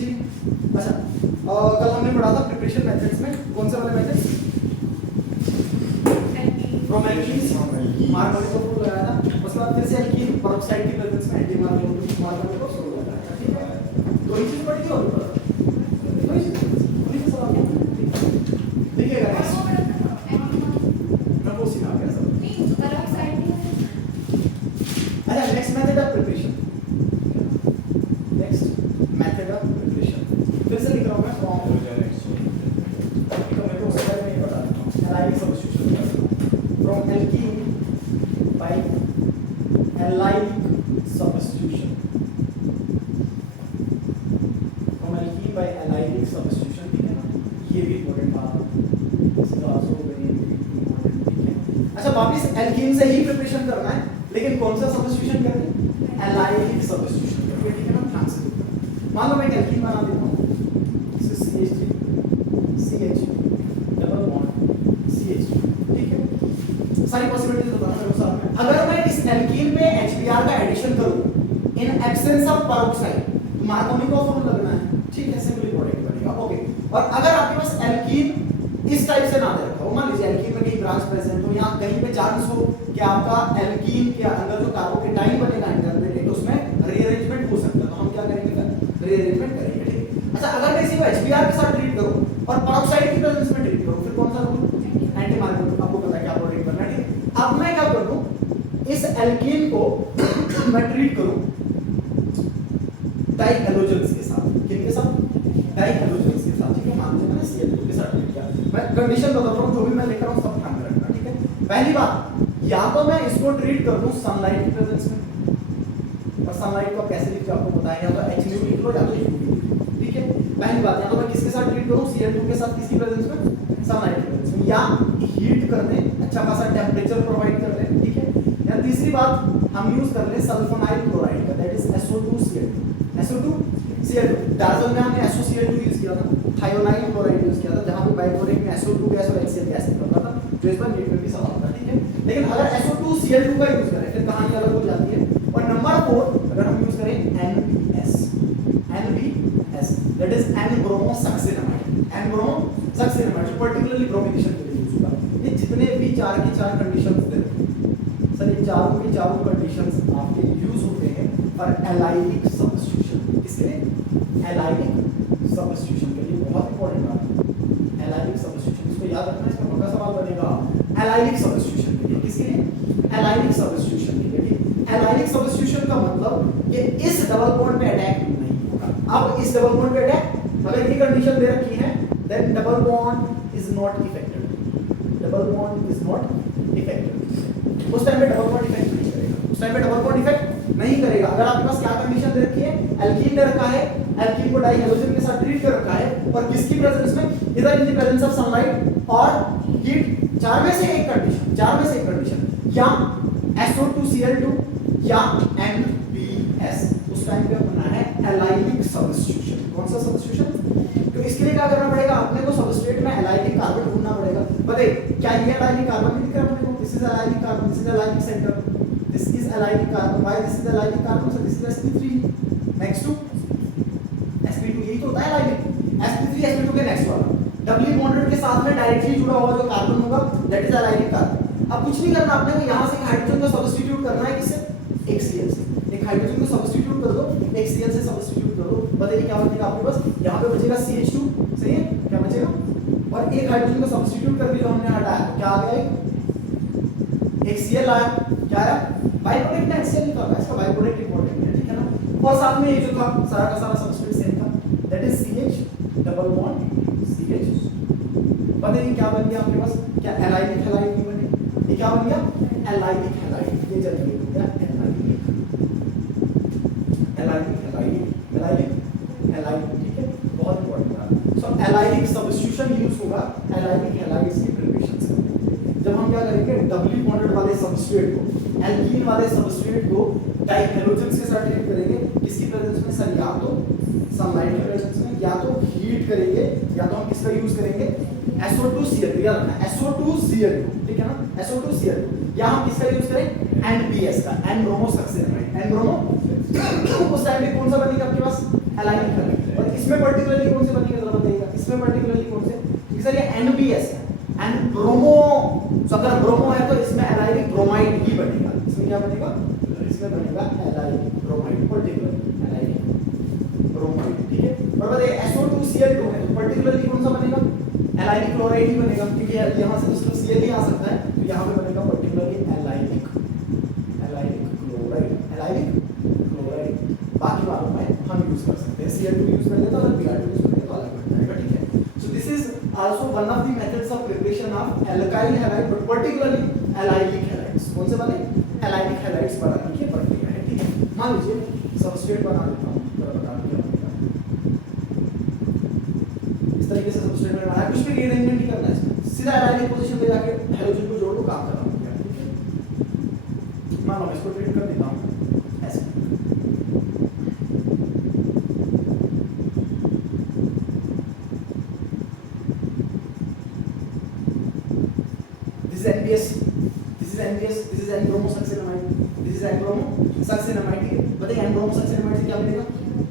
ठीक। अच्छा कल हमने पढ़ा था प्रिपरेशन मेथड्स में कौन से वाले मेथड्स? फ्रॉम एल्कीन्स मार्कोनिको लगाया था, उसके बाद फिर से एल्कीन पेरोक्साइड की प्रेजेंस में एंटी मार्कोनिको शुरू हो जाता है। ठीक है, तो ये चीज पढ़ी थी और तो ये चीज सवाल देखिएगा नेक्स्ट प्रपोज सिखा गया सब। अच्छा next method of preparation, next method of preparation फिर से लिख रहा हूं मैं फ्रॉम हो जाएगा नेक्स्ट, तो मैं तो उसके बारे में ही बता रहा हूं। Allylic substitution from alkene by allylic substitution, from alkene by allylic substitution. ठीक है ना, ये भी इंपॉर्टेंट था, this is also very important. ठीक है, अच्छा वापस एल्कीन से ही प्रिपरेशन करना है, लेकिन कौन सा सब्स्टिट्यूशन करना है? एलाइलिक सब्स्टिट्यूशन करना है। ठीक है ना, ध्यान से देखो, मान लो मैं एक एल्कीन बना देता हूं, this is CH double bond CH। ठीक है, सारी पॉसिबिलिटीज बताना मेरे सामने। अगर मैं इस एल्कीन पे HBr का एडिशन करूं in absence of peroxide, Markovnikov form लगना है। ठीक है, सिंपली प्रोडक्ट बनेगा। ओके, और अगर आपके पास एल्कीन इस टाइप से ना दे रखा हो, मान लीजिए एल्कीन में कहीं ब्रांच प्रेजेंट हो, यहाँ कहीं पे चांस हो कि आपका एल्कीन के अंदर जो कार्बोकेटाइन बनेगा इंटरमीडिएट, उसमें रीअरेंजमेंट हो सकता है, तो हम क्या करेंगे फिर? रीअरेंजमेंट करेंगे। ठीक है, अच्छा अगर मैं इसी को HBr के साथ ट्रीट करूं और पेरोक्साइड की प्रेजेंस में ट्रीट करूं, फिर कौन सा करूं? Anti Markovnikov. आपको पता है क्या प्रोडक्ट बनना है। ठीक है, अब मैं क्या कर दूं, इस एल्कीन को मैं ट्रीट करूं डाइहैलोजेंस के साथ। किनके साथ? डाइहैलोजेंस के साथ। ठीक है, मान लीजिए मैंने Cl2 के साथ ट्रीट किया, मैं कंडीशन बता रहा हूं, जो भी मैं लिख रहा हूं सब ध्यान में रखना। ठीक है, पहली बात, या तो मैं इसको ट्रीट कर दूं सनलाइट की प्रेजेंस में, और सनलाइट को कैसे लिखते हैं आपको पता है, या तो H लिख लो या तो U लिख लो। ठीक है, पहली बात, या तो मैं किसके साथ ट्रीट करूं? Cl2 के साथ, किसकी प्रेजेंस में? सनलाइट की प्रेजेंस में, या हीट कर दें, अच्छा खासा टेंपरेचर प्रोवाइड कर दें। ठीक है, या तीसरी बात हम यूज कर लें सल्फोनाइल क्लोराइड का, दैट इज SO2Cl2। डायजोल में हमने SOCl2 यूज किया था, थायोनाइल क्लोराइड यूज किया था, जहां पे बाइक्लोरिक में SO2 गैस और HCl गैस निकलता था, जो इस बार नीट में भी सवाल था। ठीक है, लेकिन अगर SO2Cl2 का यूज करें फिर कहानी अलग हो जाती है। और नंबर 4 अगर हम यूज करें NBS, दैट इज N-ब्रोमोसक्सिनामाइड, N-ब्रोमोसक्सिनामाइड, जो पर्टिकुलरली ब्रोमिनेशन के लिए यूज होगा। ये जितने भी चार की चार कंडीशंस दे रहे हैं सर, ये चारों की चारों कंडीशंस आपके यूज होते हैं फॉर एलाइलिक सब्स्टिट्यूशन। किसके लिए? एलाइलिक सब्स्टिट्यूशन के लिए। बहुत इंपॉर्टेंट बात है एलाइलिक सब्स्टिट्यूशन, इसको याद रखना, इसका पक्का सवाल बनेगा। एलाइलिक सब्स्टिट्यूशन के लिए, किसके लिए? एलाइलिक सब्स्टिट्यूशन के लिए। एलाइलिक सब्स्टिट्यूशन का मतलब कि इस डबल बॉन्ड पे अटैक नहीं होगा। अब इस डबल बॉन्ड पे अटैक, अगर ये कंडीशन दे रखी है, then double bond is not affected, double bond is not affected. उस टाइम पे डबल बॉन्ड इफेक्ट नहीं करेगा, उस टाइम पे डबल बॉन्ड इफेक्ट नहीं करेगा। अगर आपके पास क्या कंडीशन दे रखी है? एल्कीन दे रखा है, एल्कीन को डाइहैलोजन के साथ ट्रीट कर रखा है, और किसकी प्रेजेंस में? इधर in the presence of sunlight और हीट, चार में से एक कंडीशन, या SO2Cl2 या NBS, उस टाइम पे बना है एलाइलिक सब्स्टिट्यूशन। कौन सा सब्स्टिट्यूशन? तो इसके लिए क्या करना पड़ेगा? अपने को सबस्ट्रेट में एलाइलिक कार्बन ढूंढना पड़ेगा। बताइए क्या ये एलाइलिक कार्बन दिख रहा है अपने को? This is allylic carbon, this is allylic centre, this is allylic carbon, why this is allylic carbon? So this is sp3 next to sp2, यही तो होता है एलाइलिक। sp3 sp2 के नेक्स्ट वाला डबली बॉन्डेड के साथ में डायरेक्टली जुड़ा हुआ जो कार्बन होगा, दैट इज एलाइलिक कार्बन। अब कुछ नहीं करना, आपने को यहां से एक हाइड्रोजन को सब्स्टिट्यूट करना है, किससे? एक Cl से। एक हाइड्रोजन को सब्स्टिट्यूट कर दो, एक Cl से सब्स्टिट्यूट कर दो, बताइए क्या बचेगा आपके पास? यहां पे बचेगा CH2, सही है, क्या बचेगा? और एक हाइड्रोजन को सब्स्टिट्यूट करके जो हमने हटाया, क्या आ गया? एक Cl आया, क्या आया? बाई प्रोडक्ट ने HCl निकाला, इसका बाई प्रोडक्ट इंपॉर्टेंट है। ठीक है ना, और साथ में ये जो था सारा का सारा सबस्ट्रेट सेम था, that is CH double bond CH। बताइए क्या बन गया आपके पास? क्या एलाइलिक हैलाइड नहीं बने? ये क्या बन गया? Allylic halide. ये जल्दी हो गया एलाइलिक। ठीक है, बहुत इंपॉर्टेंट बात। सो एलाइलिक सब्स्टिट्यूशन यूज होगा एलाइलिक हैलाइड्स की प्रिपरेशन से। जब हम क्या करेंगे? डबली बॉन्डेड वाले सबस्ट्रेट को, एल्कीन वाले सबस्ट्रेट को डाइहैलोजेंस के साथ ट्रीट करेंगे, किसकी प्रेजेंस में? सर या तो सनलाइट की प्रेजेंस में, या तो हीट करेंगे, या तो हम किसका यूज करेंगे? SO2Cl2, याद रखना SO2Cl2, ठीक है ना, SO2Cl2, या हम किसका यूज करें? NBS का, N-ब्रोमोसक्सिनामाइड, N-ब्रोमो। उस टाइम पे कौन सा बनेगा आपके पास? एलाइलिक। और इसमें इसमें पर्टिकुलरली कौन से बनेंगे जरा बताइएगा, इसमें पर्टिकुलरली कौन से, क्योंकि सर ये NBS है, एंड ब्रोमो, तो अगर ब्रोमो है तो इसमें एलाइलिक ब्रोमाइड ही बनेगा, इसमें क्या बनेगा, इसमें बनेगा allylic bromide, particular allylic bromide, ठीक है। और बताइए SO2Cl2 है तो पर्टिकुलरली कौन सा बनेगा, एलाइलिक क्लोराइड ही बनेगा, क्योंकि यहाँ से सिर्फ Cl ही आ सकता है, तो यहाँ पे बनेगा particularly allylic chloride, allylic chloride. बाकी वालों में हम यूज कर सकते हैं, Cl2 यूज कर लेते हैं और Br2 यूज कर लेते हैं तो अलग बन जाएगा, ठीक है। सो this is also one of the methods of preparation of alkyl halide, but particularly allylic halides, कौन से वाले, एलाइलिक हैलाइड्स बनाने की प्रक्रिया है, ठीक है। मान लीजिए सबस्ट्रेट बना लेता हूं, जरा बता दो क्या बनेगा, इस तरीके से सबस्ट्रेट में बनाया, कुछ भी रीअरेंजमेंट नहीं करना है इसमें, सीधा एलाइलिक पोजीशन पे जाके हैलोजन को जोड़ दो, काम खत्म हो गया, ठीक है। मान लो मैं इसको ट्रीट कर देता हूं ऐसे, this is NBS, this is N-bromosuccinamide, this is N-bromosuccinamide, ठीक है। बताइए N-bromosuccinamide से क्या मिलेगा,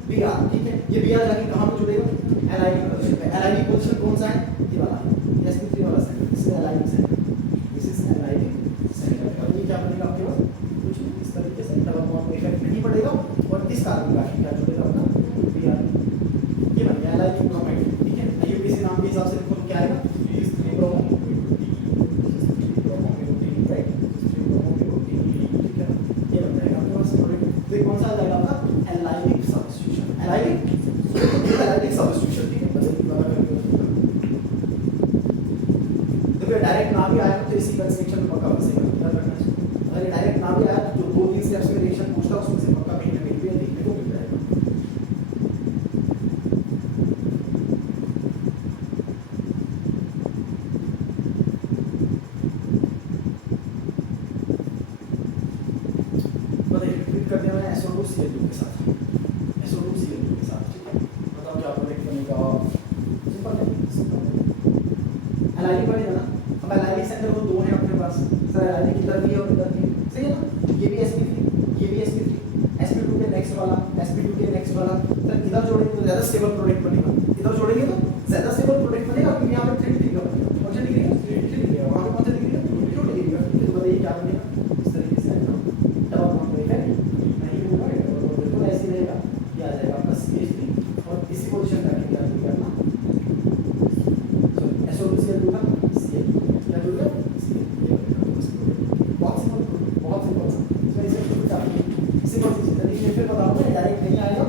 Br, ठीक है। ये Br जाके कहाँ पे जुड़ेगा, एलाइलिक पोजीशन पे, एलाइलिक पोजीशन कौन सा है, ये वाला, sp3 वाला centre, this is allylic centre, this is allylic centre. और ये क्या बनेगा आपके पास, कुछ नहीं, इस तरीके से डबल बॉन्ड इफेक्ट नहीं पड़ेगा, और इस कार्बन का क्या जुड़ेगा अपना Br, ये बन गया एलाइलिक ब्रोमाइड, ठीक है। IUPAC नाम के हिसाब से लिखो तो क्या आएगा, ब्रोमो, कौन सा आ जाएगा आपका एलाइलिक सब्स्टिट्यूशन, एलाइलिक सब्स्टिट्यूशन, ठीक है। देखो डायरेक्ट ना भी आया तो इसी कंस्ट्रक्शन में पक्का बसेगा, याद रखना चाहिए। अगर डायरेक्ट ना भी आया तो जो 2-3 स्टेप्स में रिएक्शन पूछता है उसमें से पक्का कहीं ना कहीं देखने को मिल जाएगा। SO2Cl2 के साथ, SO2Cl2 के साथ, ठीक है। बताओ क्या प्रोडक्ट बनेगा, सिंपल है, सिंपल है, एलाइलिक बनेगा ना। अब एलाइलिक सेंटर तो दो हैं अपने पास, सर एलाइलिक इधर भी है और इधर भी है, सही है ना। ये भी sp3, ये भी sp3, sp2 के नेक्स्ट वाला, sp2 के नेक्स्ट वाला, सर इधर जोड़ेंगे तो ज्यादा स्टेबल प्रोडक्ट बनेगा, इधर जोड़ेंगे तो ज्यादा स्टेबल प्रोडक्ट बनेगा, क्योंकि यहाँ पे 3 डिग्री का बनेगा, कौन सा डिग्री है, 3 डिग्री है, वहाँ पे कौन सा डिग्री है, 2 डिग्री का, तो बताइए क्या बनेगा, इस तरीके से डबल बॉन्ड इफेक्ट नहीं होगा, तो ऐसे रहेगा, ये आ जाएगा आपका CH3 और इसी पोजीशन पे क्या करना, SO2Cl2 का Cl क्या जुड़ गया, Cl, बहुत सिंपल सा, तो इसे सिंपल सी चीज़ है। फिर बताऊंगा डायरेक्ट नहीं आएगा,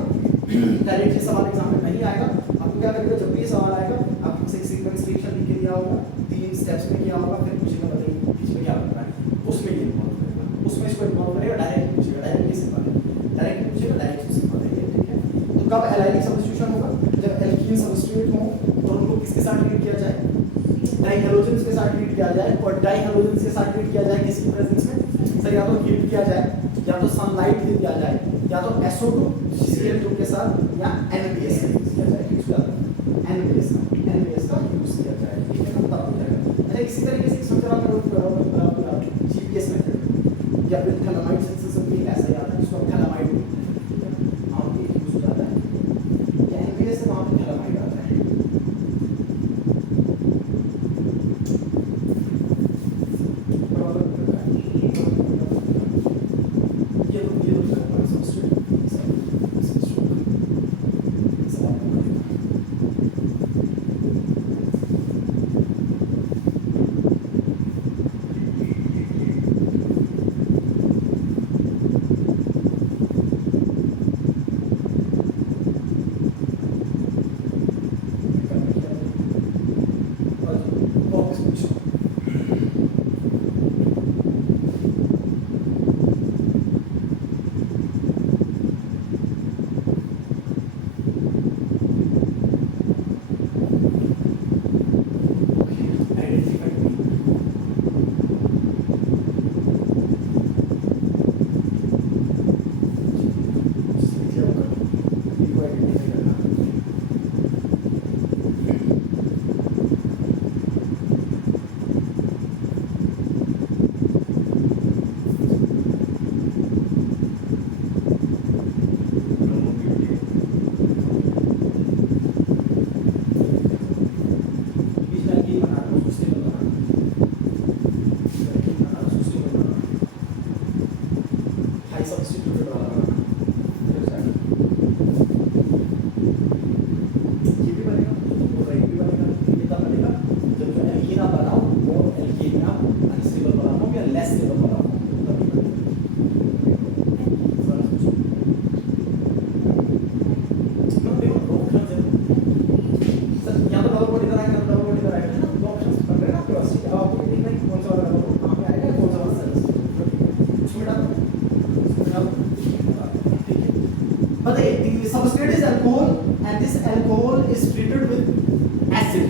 डायरेक्ट ये सवाल एग्जाम में नहीं आएगा, आपको क्या करेगा, जब भी ये सवाल आएगा आपको एक सीक्वेंस रिएक्शन लिख के दिया होगा, 3 स्टेप्स में किया होगा, फिर पूछेगा बताइए बीच में क्या बन रहा है, उसमें ये इन्वॉल्व करेगा, उसमें इसको इन्वॉल्व करेगा, डायरेक्ट पूछेगा, डायरेक्ट ये सिंपल है, डायरेक्ट पूछेगा, डायरेक्ट सिंपल है, ठीक है। तो कब एलाइलिक सब्स्टिट्यूशन होगा, जब एल्कीन सब्स्टिट्यूट हो तो उनको किसके साथ ट्रीट किया जाए, डाइहैलोजेंस के साथ ट्रीट किया जाए, और डाइहैलोजेंस के साथ ट्रीट किया जाए किसकी प्रेजेंस में, सर या तो हीट किया जाए, या तो सनलाइट दिया जाए, या तो SO2Cl2 के साथ, या NBS का यूज किया जाए, NBS का यूज किया जाए, ठीक है ना, तब हो जाएगा। अच्छा इसी तरीके से सोचा मैं GPS मेथड या फिर थैलामाइड सिंथेसिस भी ऐसा ही आता है, जिसको थैलामाइड वहाँ पे यूज हो जाता है, या NBS से वहाँ पे थैलामाइड आता है। and this alcohol is treated with acid,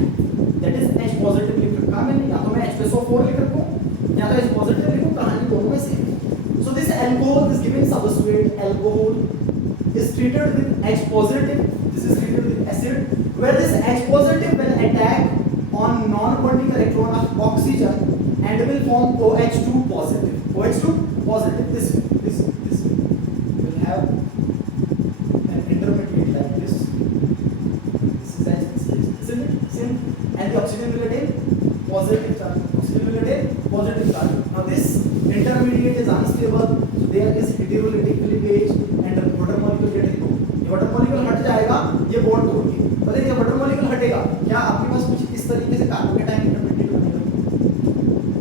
that is H positive लिख रखा मैंने, या तो मैं H2SO4 लिख रखूं या तो H positive लिखूं, कहानी दोनों में सेम है। So this alcohol, this given substrate alcohol is treated with H positive, this is treated with acid, where this H positive will attack on non-bonding electron of oxygen and will form OH2 positive. OH2 positive, this will have an intermediate like this. This is H, isn't it? Same. And the oxygen will attain positive charge. Oxygen will attain positive charge. Now this intermediate is unstable, so there is heterolytic cleavage and the water molecule get removed. ये water molecule हट जाएगा ये bond तोड़ के, पता है जब water molecule हटेगा क्या आपके पास कुछ इस तरीके से कार्बोकेटाइन इंटरमीडिएट बनेगा,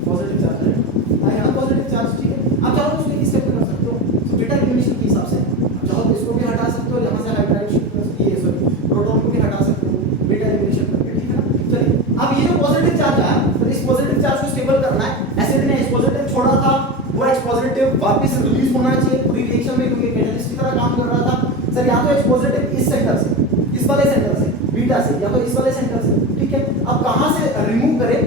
पॉजिटिव चार्ज रहेगा, आएगा ना पॉजिटिव चार्ज, ठीक है। आप चाहो तो उसको इस स्टेप पे कर सकते हो, तो बीटा एलिमिनेशन के हिसाब से आप चाहो तो इसको भी हटा सकते हो, यहाँ से हाइड्राइड शिफ्ट कर सकते हो, सॉरी प्रोटॉन को भी हटा सकते हो बीटा एलिमिनेशन करके, ठीक है ना। चलिए अब ये जो पॉजिटिव चार्ज आया, तो इस पॉजिटिव चार्ज को स्टेबल करना है, एसिड ने H पॉजिटिव छोड़ा था, वो H पॉजिटिव वापस रिलीज होना चाहिए पूरी रिएक्शन में, क्योंकि कैटलिस्ट की तरह काम कर रहा था। सर या तो H पॉजिटिव इस सेंटर से, इस वाले सेंटर से बीटा से, या तो इस वाले सेंटर से, ठीक है। अब कहां से रिमूव करें?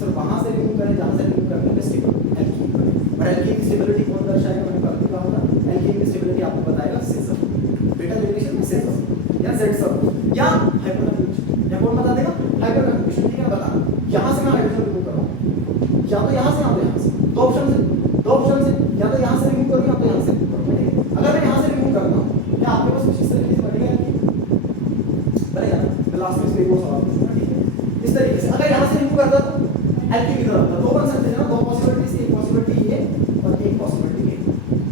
सर वहां से रिमूव करें जहां से रिमूव करने पे स्टेबल एल्कीन बने। और एल्कीन की स्टेबिलिटी कौन दर्शाएगा? मैंने कल भी कहा था, एल्कीन की स्टेबिलिटी आपको बताएगा सेजर, बीटा एलिमिनेशन में सेजर या जेड सब या हाइपरकन्जुगेशन, या कौन बता देगा? हाइपरकन्जुगेशन, ठीक है। बता यहां से मैं हाइड्रोजन रिमूव कर रहा हूं, या तो यहां से या तो यहां से, दो ऑप्शन से, या तो यहां से रिमूव करूं या तो यहां से रिमूव करूं, ठीक है। अगर मैं यहां से रिमूव करता हूं क्या आपके पास कुछ इस तरीके से बनेगा? बनेगा ना, मैं लास्ट में इसको एक और सवाल पूछूंगा, ठीक है। इस तरीके से अगर यहां से रिमूव करता तो एल्कीन की तरह दो बन सकते हैं ना, दो पॉसिबिलिटीज, एक पॉसिबिलिटी ये और एक पॉसिबिलिटी ये,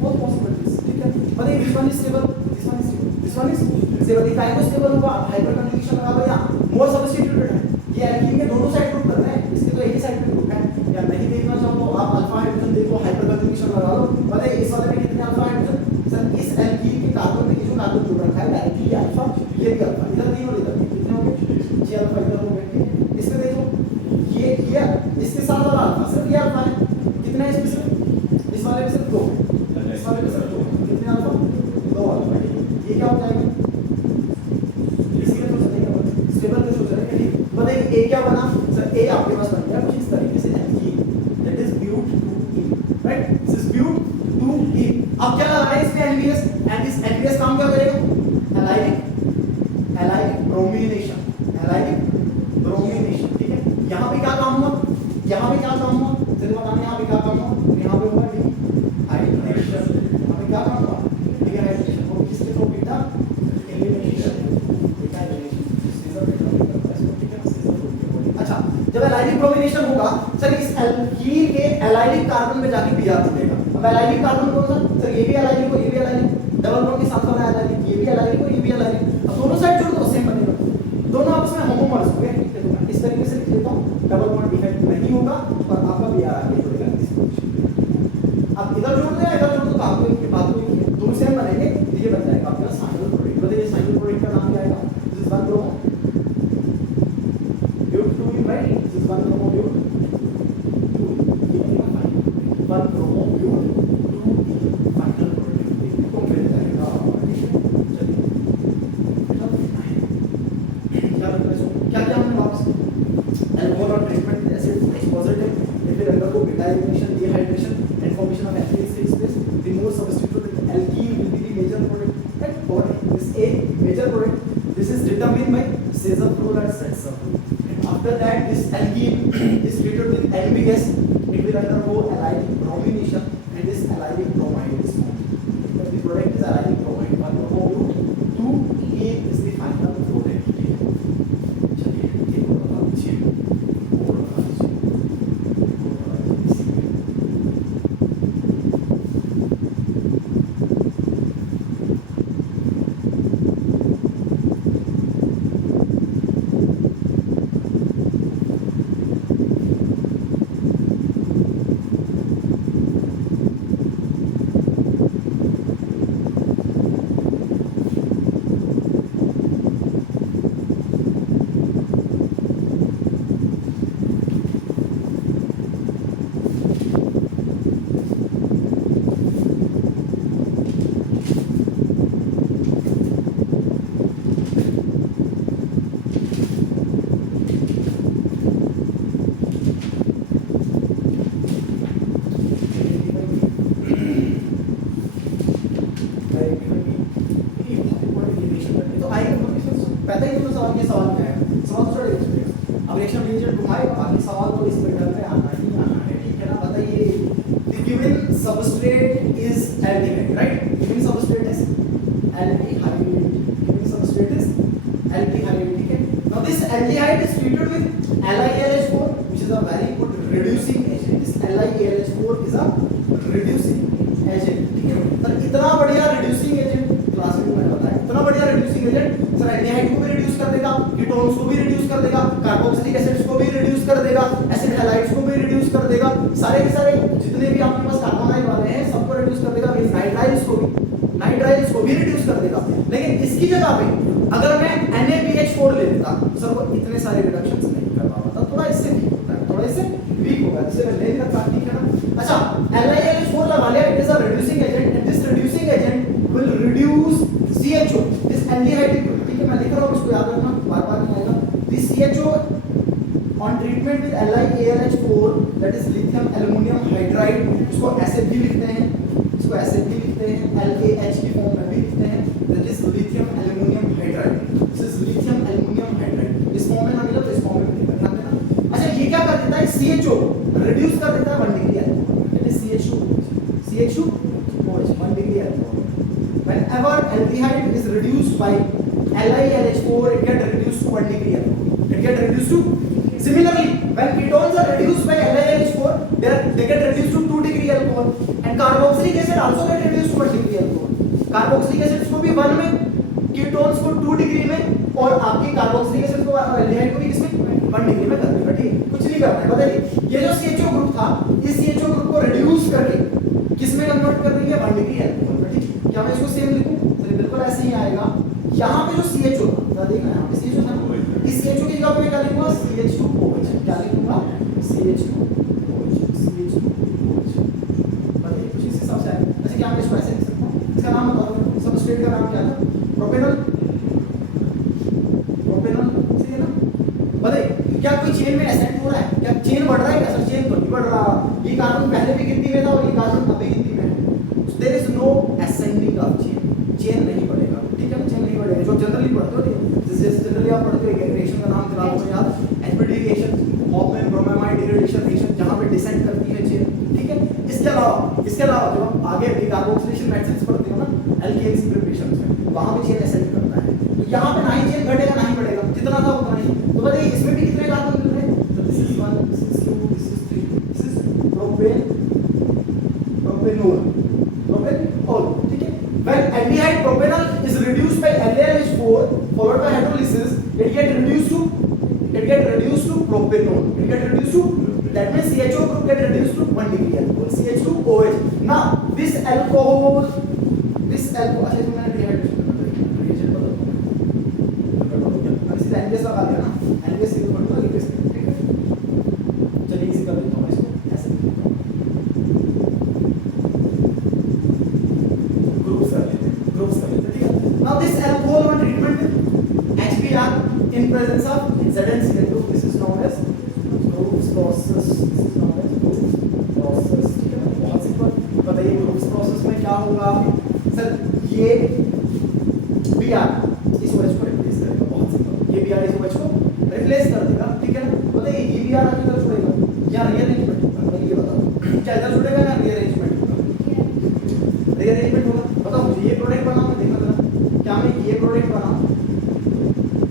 बोथ पॉसिबिलिटीज, ठीक है। बताइए this one is stable, this one is stable, this one is stable, ये काहे को स्टेबल होगा? हाइपरकन्जुगेशन लगा दो या मोर सब्स्टिट्यूटेड है, ये एल्कीन के दोनों साइड ग्रुप कर रहे हैं, इसके तो एक ही साइड पे ग्रुप है। या नहीं देखना चाहो तो आप अल्फा हाइड्रोजन देखो, हाइपरकन्जुगेशन लगा लो, बताइए इस वाले में कितने अल्फा हाइड्रोजन? सर इस एल्कीन के कार्बन में जो कार्बन जुड़ रखा है डायरेक्टली ये अल्फा, ये भी अल्फा, इधर तीन और इधर तीन, कितने हो गए? 6 अल्फा इधर हो गए, ठीक है। इसमें देखो ये इसके साथ वाला अल्फा सिर्फ ये अल्फा है, कितने है इसमें? सिर्फ इस वाले में सिर्फ 2, इस वाले में सिर्फ 2, कितने अल्फा? 2 अल्फा, ठीक है। ये क्या हो जाएगा? इसके लिए तो चलेगा स्टेबल तो सोच रहे हैं, ठीक है। बताइए ए क्या बना? सर ए आपके पास बन गया कुछ इस तरीके से alkene, that is but two ene, right, this is but two ene. अब क्या लगा है इसमें NBS, एंड इस NBS काम क्या करेगा? एलाइलिक ब्रोमिनेशन, एलाइलिक ब्रोमिनेशन, ठीक है। यहाँ पे क्या काम हुआ? यहाँ पे क्या काम हुआ? चलिए बताना यहाँ पे क्या काम हुआ? यहाँ पे हुआ हाइड्रेशन, यहाँ पे क्या काम हुआ? ठीक है, हाइड्रेशन, और किसके थ्रू? बीटा एलिमिनेशन, बीटा एलिमिनेशन, सीजर बीटा करता है इसको, ठीक है, सीजर ग्रुप। अच्छा, जब एलाइलिक ब्रोमिनेशन होगा सर इस एल्कीन के एलाइलिक कार्बन में जाके Br जुड़ेगा। अब एलाइलिक कार्बन कौन सा? सर ये भी एलाइलिक और ये भी एलाइलिक, डबल बॉन्ड के साथ वाला एलाइलिक, ये भी एलाइलिक और ये भी एलाइलिक। अब दोनों साइड जोड़ दो सेम बनेगा, दोनों आपस में होमोमर्स हो गए, ठीक है। इस तरीके से लिख लेता हूं, डबल बॉन्ड डिफेक्ट नहीं होगा और आपका Br आगे जुड़ेगा इस पोजीशन। अब इधर जोड़ दे, इधर जोड़ दो, तो आपको एक बात को दोनों सेम बनेंगे, तो ये बन जाएगा आपका साइनल प्रोडक्ट। बताइए साइनल प्रोडक्ट का नाम क्या आएगा? This is 1 bromo but two ene, right, this is 1 bromo but two ene, 1 bromo but two ene final product देखने को मिल जाएगा, ठीक है। चलिए क्या लगता है इसको? क्या क्या हमने वापस एल्कोहल और ट्रीटमेंट एसिड H पॉजिटिव, फिर अंदर को beta elimination, dehydration and formation of alkene takes place, the more substituted alkene will be the major product, right? Or this a major product, this is determined by Sazon rule and Setzer rule. After that this alkene is treated with NBS, it will undergo allylic bromination and this allylic bromide is formed. The product is allylic bromide, 1 bromo-2-ene is the final product. चलिए एक और बता दीजिए, और बता दीजिए, पता ही तो सवाल, ये सवाल क्या है, सवाल तो छोड़ेगा छोड़ेगा, अब रिएक्शन रिएजेंट घुमाएगा, बाकी सवाल तो इस पेटर्न में आना ही आना है, ठीक है ना। बताइए the given substrate is aldehyde, right, given substrate is aldehyde, given substrate is aldehyde, ठीक है। Now this aldehyde is treated with LiAlH4 which is a very good reducing agent, this LiAlH4 is a reducing agent, ठीक है sir. इतना बढ़िया reducing agent class में मैंने बताया, इतना बढ़िया रिड्यूसिंग एजेंट सर, एल्डिहाइड को भी रिड्यूस कर देगा, कीटोन्स को भी रिड्यूस कर देगा, कार्बोक्सिलिक एसिड्स को भी रिड्यूस कर देगा, एसिड हैलाइड्स को भी रिड्यूस कर देगा, सारे के सारे जितने भी आपके पास कार्बोनाइल वाले हैं सबको रिड्यूस कर देगा, नाइट्राइल्स को भी रिड्यूस कर देगा। लेकिन इसकी जगह पे अगर मैं NaBH4 ले लेता सर, वो इतने सारे रिडक्शंस नहीं कर पाता, थोड़ा इससे वीक होता है, थोड़ा इससे वीक होगा, जिसे मैं ले रखा, ठीक है ना। अच्छा, LiAlH4 लगा लिया, it is a reducing agent and this reducing agent will reduce CHO, this aldehyde group, ठीक है, मैं लिख रहा हूं, इसको याद रखना, बार-बार नहीं आएगा। This CHO on treatment with LiAlH4 that is lithium aluminum hydride, इसको ऐसे भी लिखते हैं, इसको ऐसे भी लिखते हैं, LaH की फॉर्म में भी लिखते हैं, that is lithium aluminum hydride, this is lithium aluminum hydride, इस फॉर्म में ना मिला तो इस फॉर्म में मिलेगा, ध्यान देना। अच्छा, ये क्या कर देता है, CHO रिड्यूस कर देता है 1 degree alcohol, that is CHOOH 1 degree alcohol. Whenever aldehyde is reduced by LiAlH4, it get reduced to 1 degree alcohol, it get reduced to. Similarly, when ketones are reduced by LiAlH4, they get reduced to 2 degree alcohol, and carboxylic acid also get reduced to 1 degree alcohol। carboxylic acid को भी 1 में, ketones को 2 degree में, और आपकी carboxylic acid को aldehyde को भी किसमें 1 डिग्री में कर देगा, ठीक है, कुछ नहीं करना है। बताइए ये जो CHO ग्रुप था, इस CHO ग्रुप को रिड्यूस करके किसमें कन्वर्ट कर देंगे 1 डिग्री अल्कोहल में, ठीक है। क्या मैं इसको सेम लिखूं, तो बिल्कुल ऐसे ही आएगा। यहाँ पे जो CHO था, देखना यहाँ पे CHO था, इस CHO की जगह पे क्या लिखूंगा, CH2OH, क्या लिखूंगा, CH2OH, बताइए कुछ इस हिसाब से आएगा। अच्छा, क्या मैं इसको ऐसे लिख सकता हूँ, इसका नाम बता दो, सबस्ट्रेट का नाम क्या था, प्रोपेनॉल, सही है ना। बताइए क्या कोई चेन में एसेंट हो रहा है, क्या चेन बढ़ रहा है, क्या सर चेन तो नहीं बढ़ रहा, ये कार्बन पहले भी गिनती में था और ये कार्बन अभी गिनती में है, there is no ascending of chain नहीं बढ़ेगा, ठीक है, चेन नहीं बढ़ेगा। जो जनरली पढ़ते हो, जैसे जनरली आप पढ़ते हो, रिएक्शन का नाम दिला दो याद, HPD reaction, Hofmann bromamide degradation reaction, जहां पे डिसेंड करती है चेन, ठीक है। इसके अलावा जो आप आगे डिकार्बोक्सिलेशन मैट्रिक्स पढ़ते हो ना, एल्केन्स प्रिपरेशन में, वहां पे चेन एसेंड करता है, तो यहां पे ना ही चेन घटेगा ना ही बढ़ेगा, जितना था उतना ही। तो बताइए इसमें भी कितने कार्बन मिल रहे हैं, तो this is 1, this is 2, this is 3, this is propanol, ठीक है। When aldehyde propanol is reduced by LiAlH4 followed by hydrolysis, it get reduced to propanol, that means CHO group get reduced to 1 degree alcohol, CH2OH। now this alcohol, अच्छा इसमें मैंने dehydration reagent बदल दिया, इसी NS लगा दिया ना, NS से ऊपर तो लिख सकते, ठीक है। चलिए इसी कर देता हूं, इसको ऐसे लिख देता हूं, ग्रुप्स कर लेते, ठीक है। Now this alcohol on treatment with HBr in presence of ZnCl2, this is known as Groves process, this is known as Groves process, ठीक है। बहुत सिंपल, बताइए ग्रुप्स प्रोसेस में क्या होगा सर, ये Br इस OH को रिप्लेस करेगा, बहुत सिंपल, ये Br इस OH को रिप्लेस कर देगा, ठीक है। बताइए ये Br आगे इधर छोड़ेगा या रीअरेंजमेंट होगा, बताइए ये बताओ, क्या इधर छोड़ेगा या रीअरेंजमेंट होगा, रीअरेंजमेंट होगा। बताओ मुझे ये प्रोडक्ट बनाऊं, देखना जरा, क्या मैं ये प्रोडक्ट बनाऊं,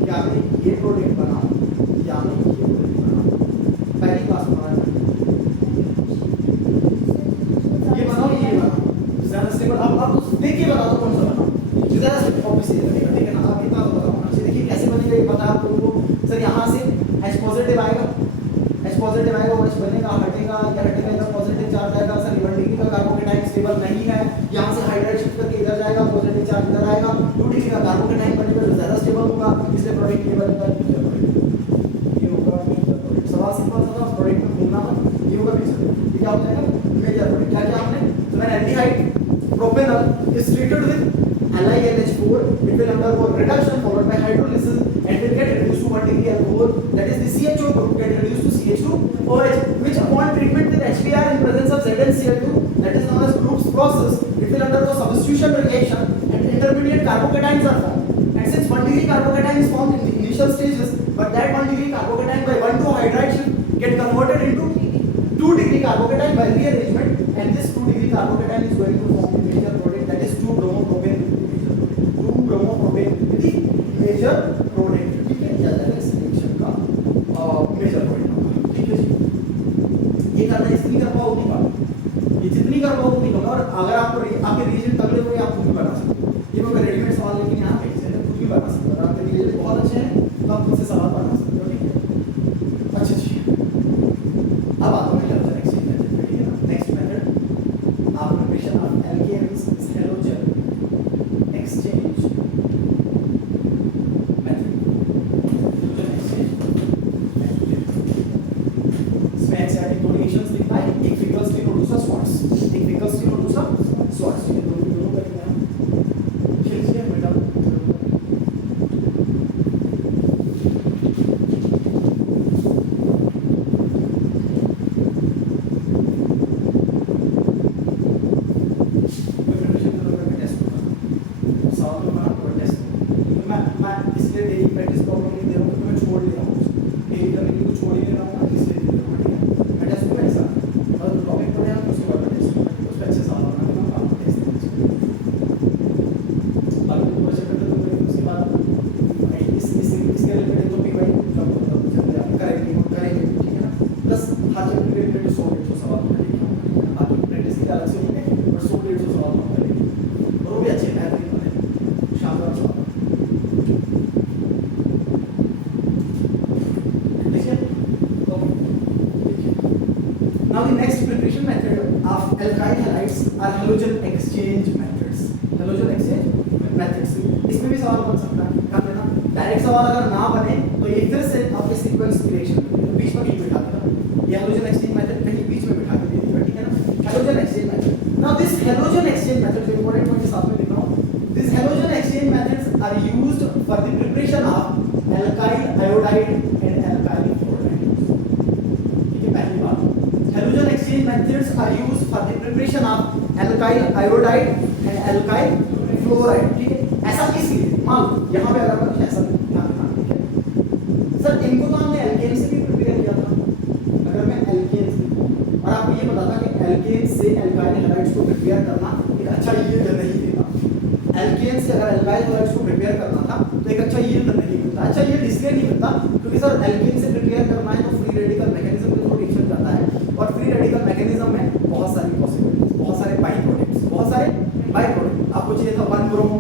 क्या मैं ये प्रोडक्ट बनाऊं, या मैं ये प्रोडक्ट बनाऊं, पहली क्लास में बनाया, ये बनाओ ये बनाओ, ज्यादा स्टेबल, अब देखिए बता दो कौन सा बनाओ, ज्यादा ऑब्वियस ये रहेगा, ठीक है ना। आप इतना तो बताओ, अच्छा देखिए कैसे बनेगा, ये पता है आप लोगों को सर, यहाँ से H पॉजिटिव आएगा, OH बनेगा, हटेगा, या हटेगा इधर पॉजिटिव चार्ज आएगा सर, 1 डिग्री का कार्बोकेटाइन स्टेबल नहीं है, यहाँ से हाइड्राइड शिफ्ट करके इधर जाएगा, पॉजिटिव चार्ज इधर आएगा, 2 डिग्री का कार्बोकेटाइन बनेगा जो ज्यादा स्टेबल होगा, इसलिए प्रोडक्ट ये बनेगा, ये होगा सवाल सिंपल सा था, प्रोडक्ट में घूमना मत, ये होगा पीछे, ये क्या हो जाएगा मेजर प्रोडक्ट। क्या क्या हमने, तो मैंने aldehyde propanol is treated with LiAlH4, it will undergo reduction followed by hydrolysis and will get reduced to 1 degree alcohol, that is the CHO group get reduced to CH2OH, which upon treatment with HBr in presence of ZnCl2, that is known as Groves process, it will undergo substitution reaction and intermediate carbocations are formed, and since 1 degree carbocation is formed initial stages, but that 1 degree carbocation by 1,2 hydride should get converted into 2 degree carbocation by rearrangement, and this 2 degree carbocation is going to form the major product, that is 2 bromopropane with the major product. 2 bromopropane with the major product. ठीक है, क्या जाएगा इस reaction का major product. ठीक है जी, ये करना इसलिए कर पाओ नहीं पाओ, ये जितनी कर पाओ उतनी होगा. और अगर आपको आपके रिएजेंट तगड़े हो आप खुद भी बना सकते हो. ये मैं रेडीमेड सवाल लेकिन यहाँ पे खुद भी बना सकते हो. अगर आपके रिएजेंट बहुत अच्छे हैं तो आप खुद से सवाल बना सकते हो. ठीक है, अच्छा जी. अब आता हूँ हेलोजन एक्सचेंज मेथड पे. ठीक है ना, नेक्स्ट मेथड आप preparation of alkanes halogen exchange method. Halogen exchange इसमें एक्सआईटी दो रिएक्शंस लिखना है, एक फिकल स्टील और दूसरा स्वाट्स. एक फिकल स्टील और दूसरा स्वाट्स. ये दोनों करेंगे हम. खींचिए बेटा. Now the next preparation method of alkyl halides are halogen exchange methods. Halogen exchange methods. इसमें भी सवाल बन सकता है. क्या करना? डायरेक्ट सवाल अगर ना बने तो ये फिर से आपके सीक्वेंस की रिएक्शन बीच में कहीं बिठा देना. ये halogen exchange method कहीं बीच में बिठा के दे देगा. ठीक है ना, halogen exchange method. Now this halogen exchange method जो important point के साथ में लिख रहा हूँ. These halogen exchange methods are used for the preparation of alkyl iodide and alkyl fluoride. ठीक है, पहली बात. Halogen exchange methods are used for the preparation of alkyl iodide and alkyl fluoride. ठीक है, ऐसा इसलिए मान लो यहाँ पे अगर कुछ ऐसा ध्यान रखना. ठीक है सर, इनको तो हमने एल्केन से भी प्रिपेयर किया था. अगर मैं एल्केन से और आपको ये पता था कि एल्केन से अल्काइल हैलाइड्स को प्रिपेयर करना एक अच्छा यील्ड नहीं देगा. एल्केन से अगर अल्काइल हैलाइड्स को प्रिपेयर करना था तो एक अच्छा यील्ड नहीं मिलता. अच्छा यील्ड इसलिए नहीं मिलता क्योंकि सर एल्केन से प्रिपेयर करना है तो फ्री रेडिकल मैकेनिज्म के थ्रू रिएक्शन करता है, और फ्री रेडिकल मैकेनिज्म में बहुत सारी पॉसिबिलिटीज, बहुत सारे बाई प्रोडक्ट्स, बहुत सारे बाई प्रोडक्ट. आपको चाहिए था 1 ब्रोमो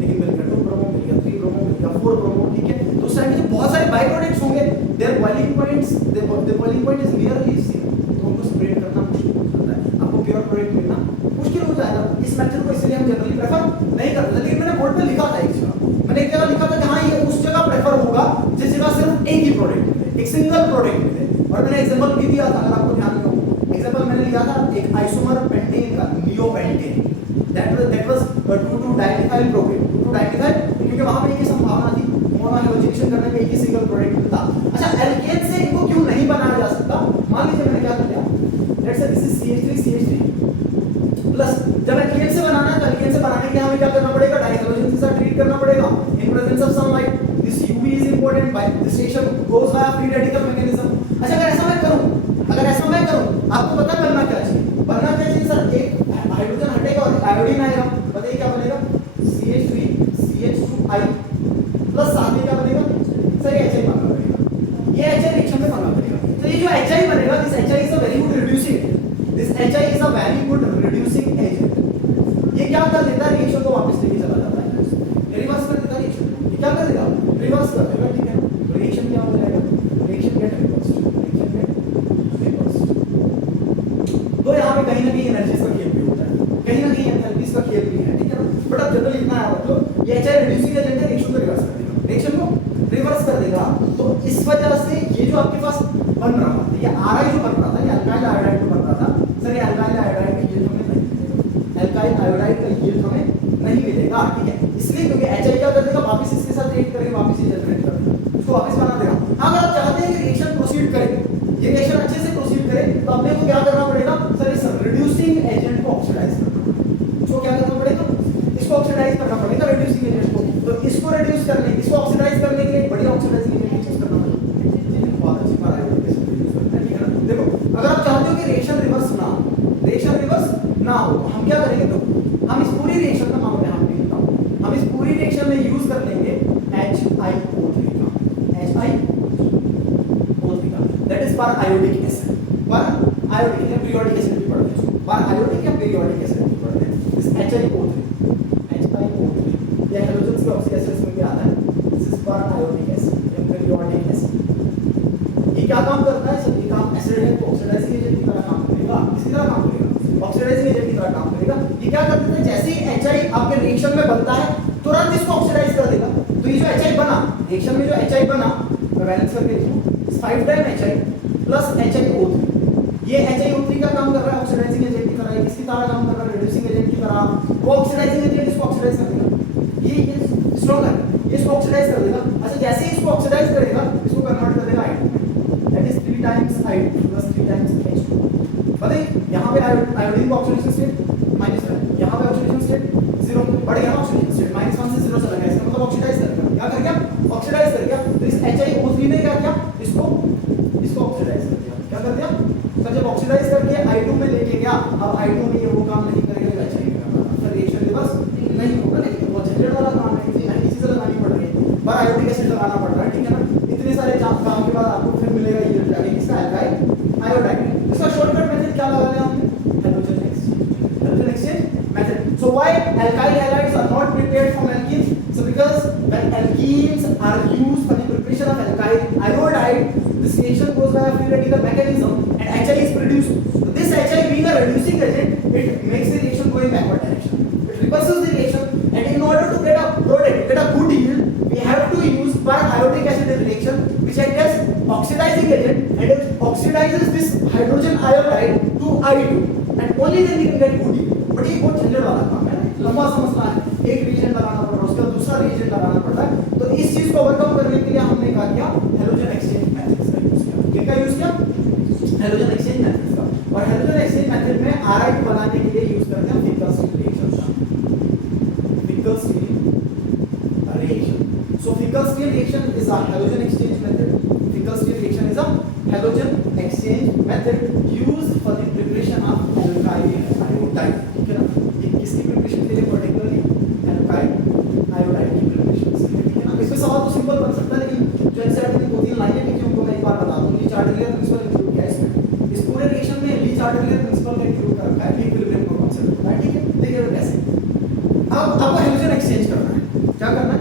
लेकिन मिल गया 2 ब्रोमो, मिल गया 3 ब्रोमो, मिल गया 4 ब्रोमो. ठीक है, तो उस टाइम पे बहुत सारे बाई प्रोडक्ट्स होंगे. There boiling points, there boiling point is nearly same, तो उनको सेपरेट करना मुश्किल हो जाता है. आपको प्योर प्रोडक्ट मिलना मुश्किल हो जाएगा. इस मेथड को इसलिए हम जनरली प्रेफर नहीं करते. लेकिन मैंने बोर्ड पे लिखा था एक जगह, मैंने एक जगह लिखा था कि हाँ ये उस जगह प्रेफर होगा जिस जगह सिर्फ एक ही प्रोडक्ट मिले, एक सिंगल प्रोडक्ट मिले. और मैंने एग्जांपल भी दिया था, अगर आपको ध्यान में हो. एग्जांपल मैंने लिया था एक आइसोमर पेंटेन का, neopentane. That was 2,2 dimethyl propane, 2,2 dimethyl, क्योंकि वहां पे एक ही संभावना थी मोनो हाइड्रोजनेशन करने में एक ही सिंगल प्रोडक्ट मिलता. अच्छा, एल्केन से इनको क्यों नहीं बनाया जा सकता? मान लीजिए मैंने क्या कर दिया, let's say this is CH3 plus. जब एल्केन से बनाना है तो एल्केन से बनाने के लिए हमें क्या करना पड़ेगा? डाइहाइड्रोजन के साथ ट्रीट करना पड़ेगा in presence of sunlight. This UV is important. By this reaction goes by free radical mechanism. अच्छा, अगर ऐसा मैं करूं, आपको पता करना क्या चाहिए? बनना क्या चाहिए सर? एक हाइड्रोजन हटेगा और आयोडीन आएगा. बताइए क्या बनेगा? CH3 CH2I प्लस साथ में क्या बनेगा सर? ये HI बनना पड़ेगा. ये HI रिएक्शन में बनना पड़ेगा. तो ये जो HI बनेगा, this HI is a very good reducing agent. This HI is a very good reducing agent. ये क्या कर देता है? रिएक्शन को वापस लेके चला जाता है, रिवर्स कर देता है रिएक्शन. ये क्या कर देगा? रिवर्स कर देगा. ठीक है, तो रिएक्शन क्या हो जाएगा? Reaction get reversed. तो यहाँ पे कहीं ना कहीं एनर्जीज का खेल भी होता है, कहीं ना कहीं एंथैल्पीज का खेल भी है. ठीक है ना, बट अब जनरल इतना है मतलब ये HI रिड्यूसिंग एजेंट है, रिएक्शन को रिवर्स कर देगा, रिएक्शन को रिवर्स कर देगा. तो इस वजह से ये जो आपके पास बन रहा था, ये RI जो बन रहा था, ये अल्काइल आयोडाइड जो बन रहा था सर, ये अल्काइल आयोडाइड का यील्ड हमें नहीं मिलेगा. अल्काइल आयोडाइड का यील्ड हमें नहीं मिलेगा. ठीक है, इसलिए क्योंकि HI क्या कर देगा? वापस इसके साथ रिएक्ट करके वापस ये जनरेट कर देगा, उसको वापस बना देगा. अगर आप चाहते हैं कि रिएक्शन प्रोसीड करे, ये रिएक्शन अच्छे से प्रोसीड करे, तो अपने को क्या करना पड़ेगा सर? इस रिड्यूसिंग एजेंट को ऑक्सीडाइज करना पड़ेगा. इसको क्या करना पड़ेगा? इसको ऑक्सीडाइज करना पड़ेगा रिड्यूसिंग एजेंट को. तो इसको रिड्यूस करने, इसको ऑक्सीडाइज करने के लिए बढ़िया ऑक्सीडाइजिंग पर आयोडिक एसिड, पर आयोडिक या पीरियोडिक एसिड भी पढ़ते हैं, पर आयोडिक या पीरियोडिक एसिड भी पढ़ते हैं। दिस HiO3, HiO3 ये हैलोजेंस के ऑक्सी एसिड्स में भी आता है। दिस इज पर आयोडिक एसिड या पीरियोडिक एसिड। ये क्या काम करता है? सर ये काम एसिड है तो ऑक्सीडाइजिंग एजेंट की तरह काम करेगा। किसकी तरह काम करेगा? ऑक्सीडाइजिंग एजेंट की तरह काम करेगा। ये क्या करते हैं, जैसे ही HI आपके रिएक्शन में बनता है तुरंत इसको ऑक्सीडाइज कर देगा। तो ये जो HI बना रिएक्शन में, जो HI बना मैं बैलेंस करके लिखूं 5 टाइम HI प्लस HiO3, ये HiO3 का काम कर रहा है ऑक्सीडाइजिंग एजेंट की तरह। किसकी तरह काम कर रहा है? रिड्यूसिंग एजेंट की तरह। वो ऑक्सीडाइजिंग एजेंट इसको ऑक्सीडाइज कर देगा। ये स्ट्रांग है, ये इसको ऑक्सीडाइज कर देगा। अच्छा जैसे ही इसको ऑक्सीडाइज करेगा इसको कन्वर्ट कर देगा I2, that is 3 times I2 plus 3 times H2। बताइए यहाँ पे आयोडीन का ऑक्सीडेशन स्टेट माइनस है, यहाँ पे ऑक्सीडेशन स्टेट 0 बढ़ गया, ऑक्सीडेशन स्टेट -1 से 0 चला गया। इसका मतलब ऑक्सीडाइज कर गया। क्या कर गया? ऑक्सीडाइज कर गया। तो इस HiO3 ने क्या किया? इसको ऑक्सीडाइज कर दिया। क्या कर दिया? तो जब ऑक्सीडाइज करके I2 में लेके गया, अब I2 में ये वो काम नहीं करेगा HI का, तो रिएक्शन रिवर्स नहीं होगा। लेकिन वो झंझट वाला काम है, इतनी नई चीजें लगानी पड़ रही है, पर आयोडिक एसिड लगाना पड़ रहा है, ठीक है ना। इतने सारे काम के बाद आपको फिर मिलेगा ये जाके किसका? Alkyl iodide. इसका शॉर्टकट मेथड क्या लगा लिया हमने? Halogen exchange method. So why alkyl halides are not prepared from alkenes? So because when alkenes are used for the preparation of alkyl iodide, this reaction goes by a free radical mechanism and HI is produced. So this HI being a reducing agent, it makes the reaction go in backward direction. It reverses the reaction, and in order to get a product, get a good yield, we have to use per iodic acid reaction, which acts as oxidizing agent, and it oxidizes this hydrogen iodide to I2, and only then we can get good yield. But ये बहुत झंझट वाला काम है, लंबा सा मसला है। एक रिएजेंट लगाना पड़ रहा है, उसके बाद दूसरा रिएजेंट लगाना पड़ रहा है। तो इस चीज को ओवरकम करने के लिए हमने क्या किया? हैलोजन एक्सचेंज मेथड्स का यूज किया। किसका यूज किया? हैलोजन एक्सचेंज मेथड्स का। और हैलोजन एक्सचेंज मेथड में Ri2 बनाने के लिए यूज करते हैं फिकल स्टील रिएक्शन का। Finkelstein reaction. So Finkelstein reaction is a halogen exchange method. Finkelstein reaction is a halogen exchange method used for the preparation of alkyl iodide। ठीक है ना, ये किसकी preparation के लिए? Particularly alkyl iodide की preparation के लिए। ठीक है ना, इसमें सवाल तो सिंपल बन सकता है, लेकिन जो एनसीईआरटी की 2-3 लाइनें लिखी उनको मैं एक बार बता दूं। ली-चार्टेलियर प्रिंसिपल इंक्लूड किया है इसमें। इस पूरे रिएक्शन में ली-चार्टेलियर प्रिंसिपल का इंक्लूड कर रखा है, इक्विलिब्रियम का कांसेप्ट होता है। ठीक है, देखिए कैसे। अब आपको हैलोजन एक्सचेंज करना है। क्या करना है?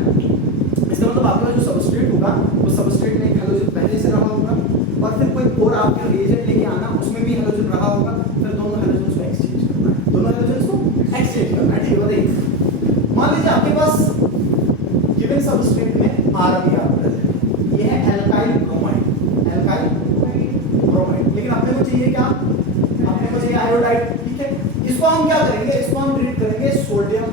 इसका मतलब आपका जो सबस्ट्रेट होगा वो सबस्ट्रेट में एक हैलोजन पहले से रहा होगा, और फिर कोई और आपके रिएजेंट लेके आना, उसमें भी हैलोजन रहा होगा, फिर दोनों हैलोजन को एक्सचेंज करना है। दोनों हैलोजन को एक्सचेंज करना है। ठीक है, देखिए मान लीजिए आपके पास गिवन सबस्ट्रेट में RbR प्रेजेंट है, ये है एल्काइल ब्रोमाइड, एल्काइल ब्रोमाइड। लेकिन अपने को चाहिए क्या? अपने को चाहिए आयोडाइड। ठीक है, इसको हम क्या करेंगे? इसको हम ट्रीट करेंगे सोडियम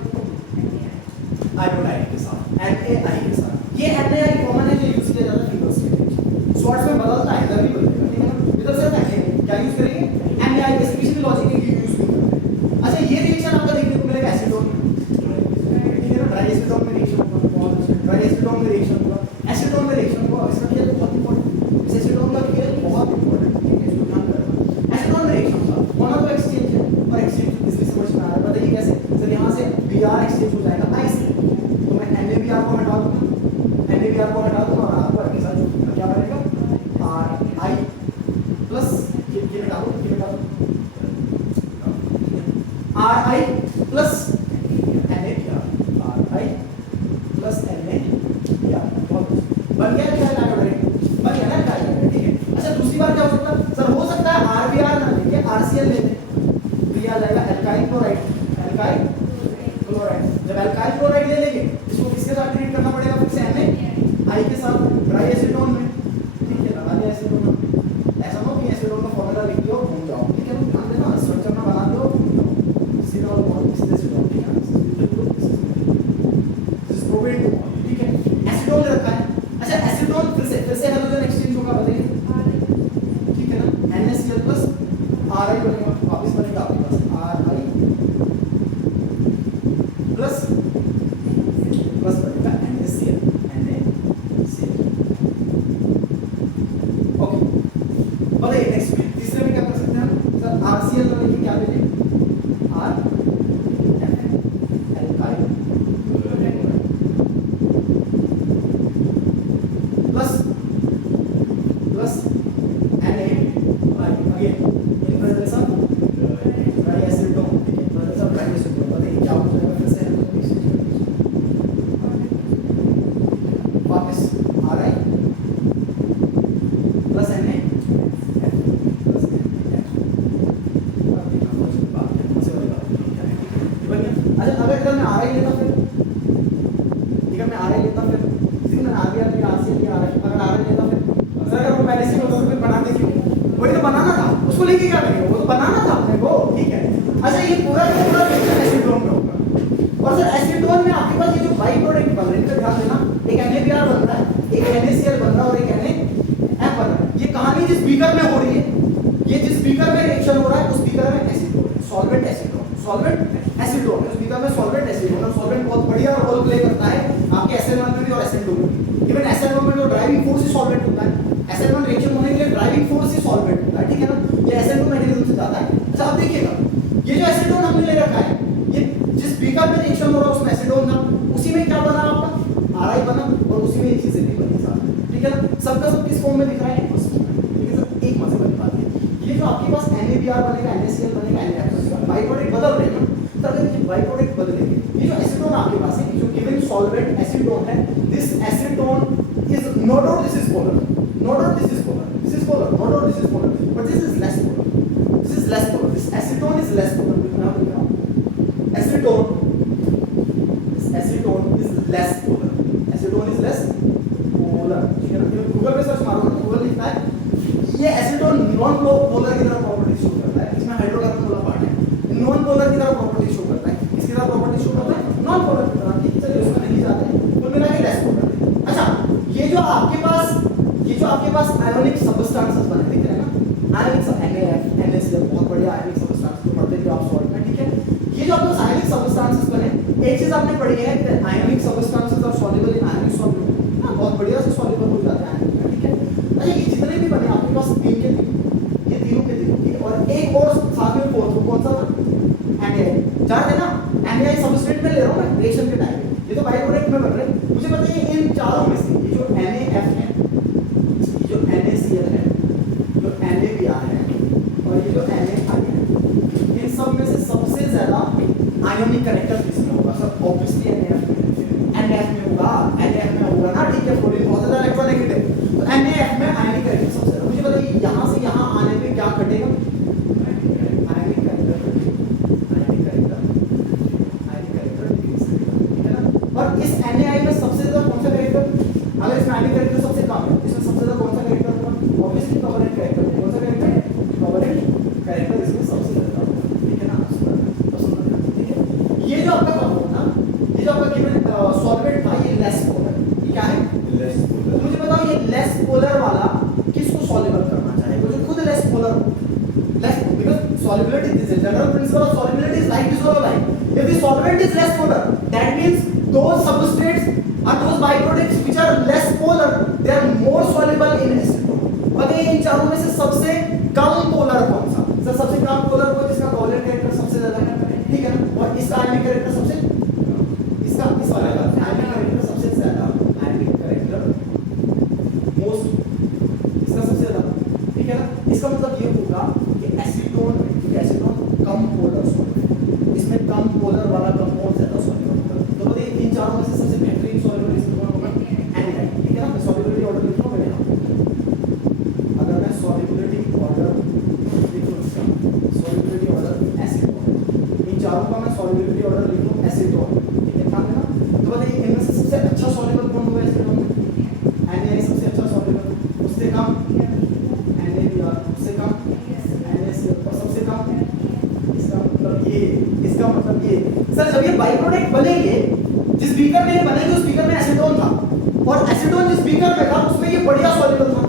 आयोडाइड के साथ, NaI के साथ। ये NaI कॉमन है जो यूज किया जाता है फिकल स्टील। शॉर्ट्स में बदलता है, इधर भी बदलेगा। ठीक है ना, इधर से क्या यूज करेंगे? NaI के स्पेशली लॉजिक के यूज करते हैं। अच्छा ये रिएक्शन आपका देखने को मिलेगा एसीटोन में। ठीक है ना, ड्राई एसीटोन में रिएक्शन होगा, बहुत अच्छा ड्राई एसीटोन में रिएक्शन होगा, एसीटोन में रिएक्शन होगा। इसका खेल बहुत इंपॉर्टेंट, इस एसीटोन का खेल बहुत इंपॉर्टेंट। ठीक है, इसको ध्यान रखना। एसीटोन में रिएक्शन होगा, होना तो एक्सचेंज है, और एक्सचेंज इसलिए समझ में आ रहा है। बताइए कैसे? सर यहाँ से Br एक्सचेंज हो जाएगा I से, तो मैं NaBr को हटा दूंगा, NaBr को हटा दूंगा, और आपको के साथ जो क्या बनेगा? Ri प्लस ये हटा दो, ये हटा दो, Ri plus NaBr, Ri plus NaBr। बन गया क्या आयोडाइड? बन गया ना आयोडाइड। ठीक है, अच्छा दूसरी बार क्या हो सकता है? सर हो सकता है RbR ना लेके RCl ले लें, तो ये आ जाएगा एल्काइल क्लोराइड, एल्काइल क्लोराइड। जब एल्काइल क्लोराइड ले लेंगे, इसको किसके साथ ट्रीट करना पड़ेगा? फिर से NaI के साथ, ड्राई एसीटोन में। ठीक है, लगा दिया एसीटोन में। ऐसा ना कि एसीटोन का फॉर्मूला लिख दियो घूम जाओ। ठीक है, तो ध्यान देना, स्ट्रक्चर ना बना दो सीधा और बहुत इससे एसीटोन। ठीक है, दिस इज प्रोपेन टू। ठीक है, एसीटोन रखा है। अच्छा एसीटोन बीकर में हो रही है, ये जिस बीकर में रिएक्शन हो रहा है उस बीकर में एसीटोन है, सॉल्वेंट एसीटोन, सॉल्वेंट एसीटोन है, उस बीकर में सॉल्वेंट एसीटोन है। सॉल्वेंट बहुत बढ़िया रोल प्ले करता है आपके SN1 में भी और SN2 में भी। इवन SN1 में जो ड्राइविंग फोर्स ही सॉल्वेंट होता है, SN1 रिएक्शन होने के लिए ड्राइविंग फोर्स ही सॉल्वेंट होता है, ठीक है ना, ये SN2 मैकेनिज्म से जाता है। अच्छा आप देखिएगा ये जो एसीटोन हमने ले रखा है, ये जिस बीकर में रिएक्शन हो रहा है उसमें एसीटोन था, उसी में क्या बना आपका RI बना और उसी में ये चीजें भी बनी साथ में, ठीक है ना। सबका सब किस फॉर्म में दिख रहा है, एक्वस फॉर्म में, ठीक है सर। एक मजे वाली बात है, ये जो आपके पास NaBr बनेगा, NaCl बनेगा, NaF बनेगा, बाई प्रोडक्ट बदल रहे हैं ना, तो अगर ये बाई प्रोडक्ट बदलेंगे, ये जो एसीटोन आपके पास है, जो गिवन सॉल्वेंट एसीटोन है, this acetone is not or this is polar, not or this is polar, this is polar, not or this is polar, but this is less polar, this is less polar, this acetone is less polar, कितना बोल रहा हूँ, acetone, this acetone is less polar, acetone is less polar, ठीक है ना। Google पे search मारो, Google लिखता है ये एसीटोन नॉन पोलर की तरह प्रॉपर्टी शो करता है, इसमें हाइड्रोकार्बन वाला पार्ट है, नॉन पोलर की तरह प्रॉपर्टी शो करता है, किसकी तरह प्रॉपर्टी शो करता है, नॉन पोलर की तरह, ठीक है, चलिए उसमें नहीं जाते हैं, कुल मिला के लेस पोलर। अच्छा ये जो आपके पास आयोनिक सब्सटेंसेस बने दिख रहे हैं ना, आयोनिक NaF, NaCl, बहुत बढ़िया आयोनिक सब्सटेंसेस तो पढ़ते थे आप सॉल्ट में, ठीक है। ये जो आपके पास आयोनिक सब्सटेंसेस बने, एक चीज आपने पढ़ी है कि ionic substances are soluble in ionic solute, हां बहुत बढ़िया से सॉल्युबल हो जाते हैं आयोनिक में, ठीक है। अच्छा ये जितने भी बने आपके पास तीन के तीन, ये तीनों के तीनों, ठीक है, और एक और साथ में फोर्थ कौन सा था, NaI, जानते हैं ना, NaI सबस्ट्रेट में ले रहा हूं मैं रिएक्शन के टाइम, ये तो बाई प्रोडक्ट में बन रहे हैं। मुझे बताइए इन चारों में से ये जो NaF है, ये जो NaCl है, जो NaBr है और ये जो NaI है, इन सब में से सबसे ज्यादा आयोनिक कैरेक्टर किसमें होगा सर, ऑब्वियसली NaF में होगा ना, ठीक है, फ्लोरीन बहुत ज्यादा इलेक्ट्रोनेगेटिव, तो NaF में आयोनिक कैरेक्टर सबसे ज्यादा। मुझे बताइए यहां से यहां आने पे क्या घटेगा, आयोनिक कैरेक्टर ठीक है ना। और इस NaI में सबसे ज्यादा कौन सा कैरेक्टर, अगर इसमें आयोनिक कैरेक्टर सबसे कम है, इसमें सबसे ज्यादा कौन सा कैरेक्टर होगा, ऑब्वियसली कोवैलेंट कैरेक्टर, कौन सा कैरेक्टर, कोवैलेंट कैरेक्टर इसमें सबसे ज्यादा होगा, ठीक है ना। ठीक है, ये जो आपका कंपाउंड ना, ये जो आपका गिवन सॉल्वेंट था, ये लेस पोलर, ये क्या है, लेस पोलर। तो मुझे बताओ ये लेस पोलर वाला किसको सॉल्युबल करना चाहेगा, जो खुद लेस पोलर हो, less, because solubility, this is general principle of solubility is like this or like, if the solvent is less polar, that means those substrates or those byproducts which are less polar, they are more soluble in acetone। बताइए इन चारों में से सबसे कम polar कौन सा, sir सबसे कम polar वो जिसका कोवैलेंट कैरेक्टर सबसे ज्यादा है, ठीक है ना, और इसका आयोनिक कैरेक्टर सबसे, इसका इस वाले का आयोनिक कैरेक्टर सबसे ज्यादा, आयोनिक कैरेक्टर मोस्ट, इसका सबसे ज्यादा, ठीक है ना। इसका मतलब ये होगा कि एसीटोन कम पोलर सॉल्वेंट, इसमें कम पोलर वाला कंपाउंड ज्यादा सॉल्युबल होगा। तो बताइए इन चारों में से सबसे बेहतरीन सॉल्युबल इसमें कौन होगा, NaI, ठीक है ना। मैं सॉल्युबिलिटी ऑर्डर लिख रहा हूं मैंने, अगर मैं सॉल्युबिलिटी ऑर्डर लिख लूं, सॉल्युबिलिटी ऑर्डर एसीटोन, इन चारों का मैं सॉल्युबिलिटी ऑर्डर लिख लूं एसीटोन, ठीक है, ध्यान देना। तो बताइए इनमें से सबसे अच्छा सॉल्युबल कौन होगा एसीटोन में, NaI सबसे अच्छा सॉल्युबल, उससे कम NaBr, उससे कम NaCl, और सबसे कम, इसका मतलब ये सर जब ये बाई प्रोडक्ट बनेंगे, जिस बीकर में ये बनेंगे उस बीकर में एसीटोन था, और एसीटोन जिस बीकर में था उसमें ये बढ़िया सॉल्युबल था,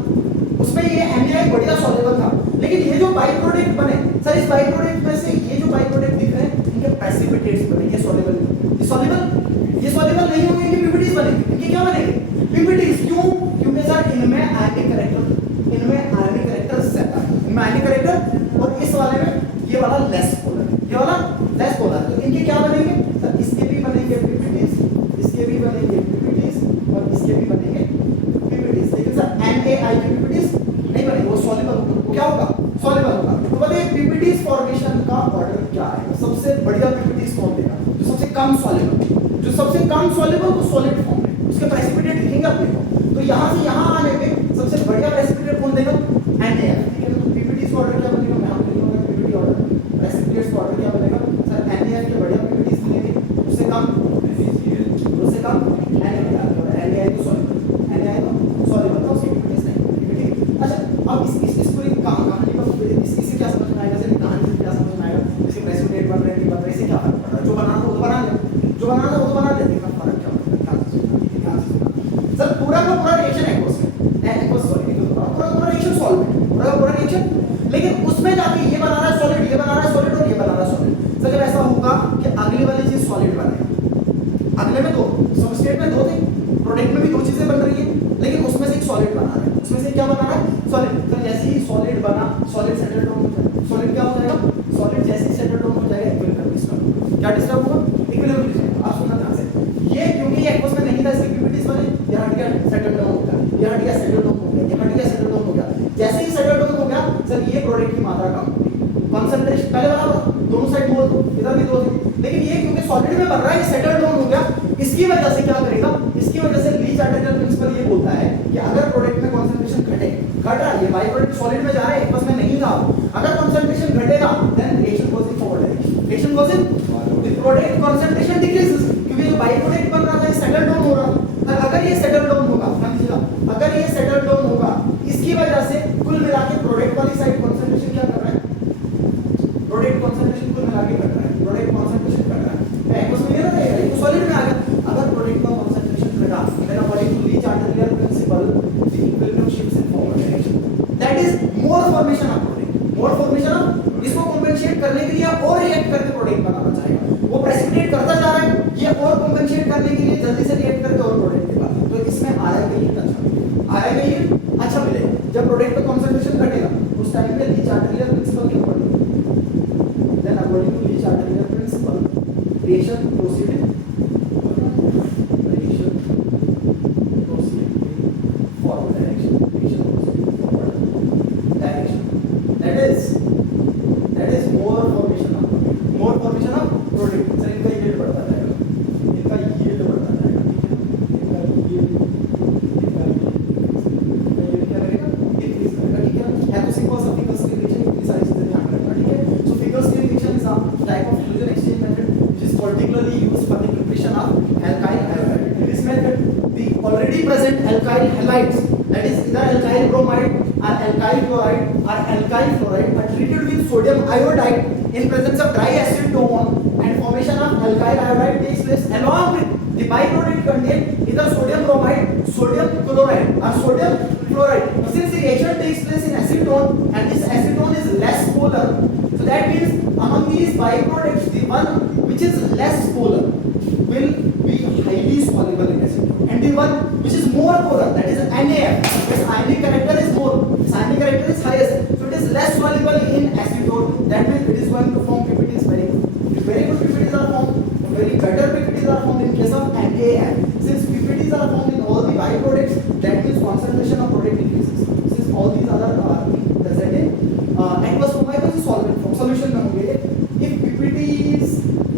उसमें ये NaI बढ़िया सॉल्युबल था। लेकिन ये जो बाई प्रोडक्ट बने सर, इस बाई प्रोडक्ट में से ये जो बाई प्रोडक्ट दिख रहे हैं इनके प्रेसिपिटेट्स बने, ये सॉल्युबल, ये सॉल्युबल नहीं होंगे, इनके PPTs बनेंगे, इनके क्या बनेंगे, PPTs। क्यों, क्योंकि सर इनमें आयोनिक कैरेक्टर, इनमें आयोनिक कैरेक्टर ज्यादा है, इनमें आयोनिक कैरेक्टर, और इस वाले में ये वाला लेस पोलर, ये वाला लेस पोलर, तो इनके क्या बनेंगे सर, इसके भी बनेंगे PPTs, इसके भी बनेंगे PPTs, और इसके भी बनेंगे PPTs। लेकिन सर NaI के PPTs नहीं बनेंगे, वो सॉल्युबल होगा, वो क्या होगा, सॉल्युबल होगा। तो बताइए PPTs फॉर्मेशन का ऑर्डर क्या है, सबसे बढ़िया PPTs कौन देगा, जो सबसे कम सॉल्युबल, जो सबसे कम सॉल्युबल वो सॉलिड फॉर्म में, उसके प्रेसिपिटेट लिखेंगे अपने को। तो यहां से यहां आने पे सबसे बढ़िया प्रेसिपिटेट कौन देगा, NaF, ठीक है। तो PPTs ऑर्डर क्या बनेगा, मैं आपको लिखूंगा PPT ऑर्डर, प्रेसिपिटेट्स ऑर्डर क्या बनेगा सर, NaF के बढ़िया PPTs मिलेंगे, उससे कम NaBr, और NaI तो सॉल्युबल था, उसके PPTs नहीं, ठीक है। अच्छा अब इस पूरी कहानी का इससे क्या समझ में आएगा सर, कहानी से क्या समझ में आएगा, जैसे प्रेसिपिटेट बन रहे हैं नहीं बन रहे, इससे क्या फर्क पड़ रहा है, जो बनाना वो तो बना ले, जो बनाना वो तो बना ले, फर्क क्या पड़ता है, सर पूरा का पूरा रिएक्शन एक्वस में, हट गया, सेटल डाउन हो गया, ये हट गया, सेटल डाउन हो गया। जैसे ही सेटल डाउन हो गया सर ये प्रोडक्ट की मात्रा कम होगी, कंसंट्रेशन पहले बराबर दोनों साइड बोल दो, इधर भी दो थे, लेकिन ये क्योंकि सॉलिड में बन रहा है सेटल डाउन हो गया, इसकी वजह से क्या करेगा, इसकी वजह से ली चार्टेरियल प्रिंसिपल ये बोलता है कि अगर प्रोडक्ट में कंसंट्रेशन घटे, घट रहा है, ये बाई प्रोडक्ट सॉलिड में जा रहा है, एक बस में नहीं था, अगर कंसंट्रेशन घटेगा then reaction goes in forward direction, reaction goes in the product concentration decreases, क्योंकि जो बाई प्रोडक्ट बन रहा था ये सेटल डाउन हो रहा था, अगर ये सेटल डाउन होगा, समझिएगा, अगर ये सेटल डाउन होगा, इसकी वजह से कुल मिला के प्रोडक्ट वाली साइड कंसंट्रेशन क्या कर रहा है, प्रोडक्ट कंसंट्रेशन कुल मिला के घट रहा है, प्रोडक्ट कंसंट्रेशन घट रहा है, एक उसमें ये ना रहेगा, ये सॉलिड में आ गया, अगर प्रोडक्ट का कंसंट्रेशन घटा, then according to Lee Chatterjee principle, the equilibrium shifts in forward direction, that is more formation of product, more formation of, इसको compensate करने के लिए और react करके प्रोडक्ट बनाना चाहेगा, वो प्रेसिपिटेट करता जा रहा है, ये और compensate करने के लिए जल्दी से react करके और प्रोडक्ट देगा, तो इसमें आएगा ये अच्छा मिलेगा, आएगा ये अच्छा मिलेगा, जब प्रोडक्ट का कंसंट्रेशन घटेगा उस टाइम पे ली चार्टेरियल प्रिंसिपल के according, then according to Le Chatelier principle reaction proceed forward direction, reaction forward direction, that is more formation of product, sir इनका yield बढ़ता जाएगा, इनका yield बढ़ता जाएगा, ठीक है, इनका yield क्या करेगा, increase करेगा, ठीक है तो सिंपल सा फिकल स्केल रिएक्शन, इतनी सारी चीजें ध्यान रखना, ठीक है, so Finkelstein reaction is a type of fusion exchange method which is particularly used for the preparation of alkyl halide. In this method the already present alkyl halides, that is either alkyl bromide or alkyl chloride or alkyl fluoride, are treated with sodium iodide in presence of dry acetone, and formation of alkyl iodide takes place along with the byproduct contain either sodium bromide, sodium chloride or sodium fluoride. Since the reaction takes place in acetone and this acetone is less polar, so that means among these byproducts the one which is less polar will be highly soluble in acetone, and the one which is more polar, that is NaF, its ionic character is more, its ionic character is highest, so it is less soluble in acetone, that means it is going to form PPT is very good. If very good PPTs are formed, very better PPTs are formed in case of NaF. Since PPTs are formed in all the byproducts, that means concentration of product increases. Since all these other are present in aqueous form, I was solvent form, solution में होंगे. If PPTs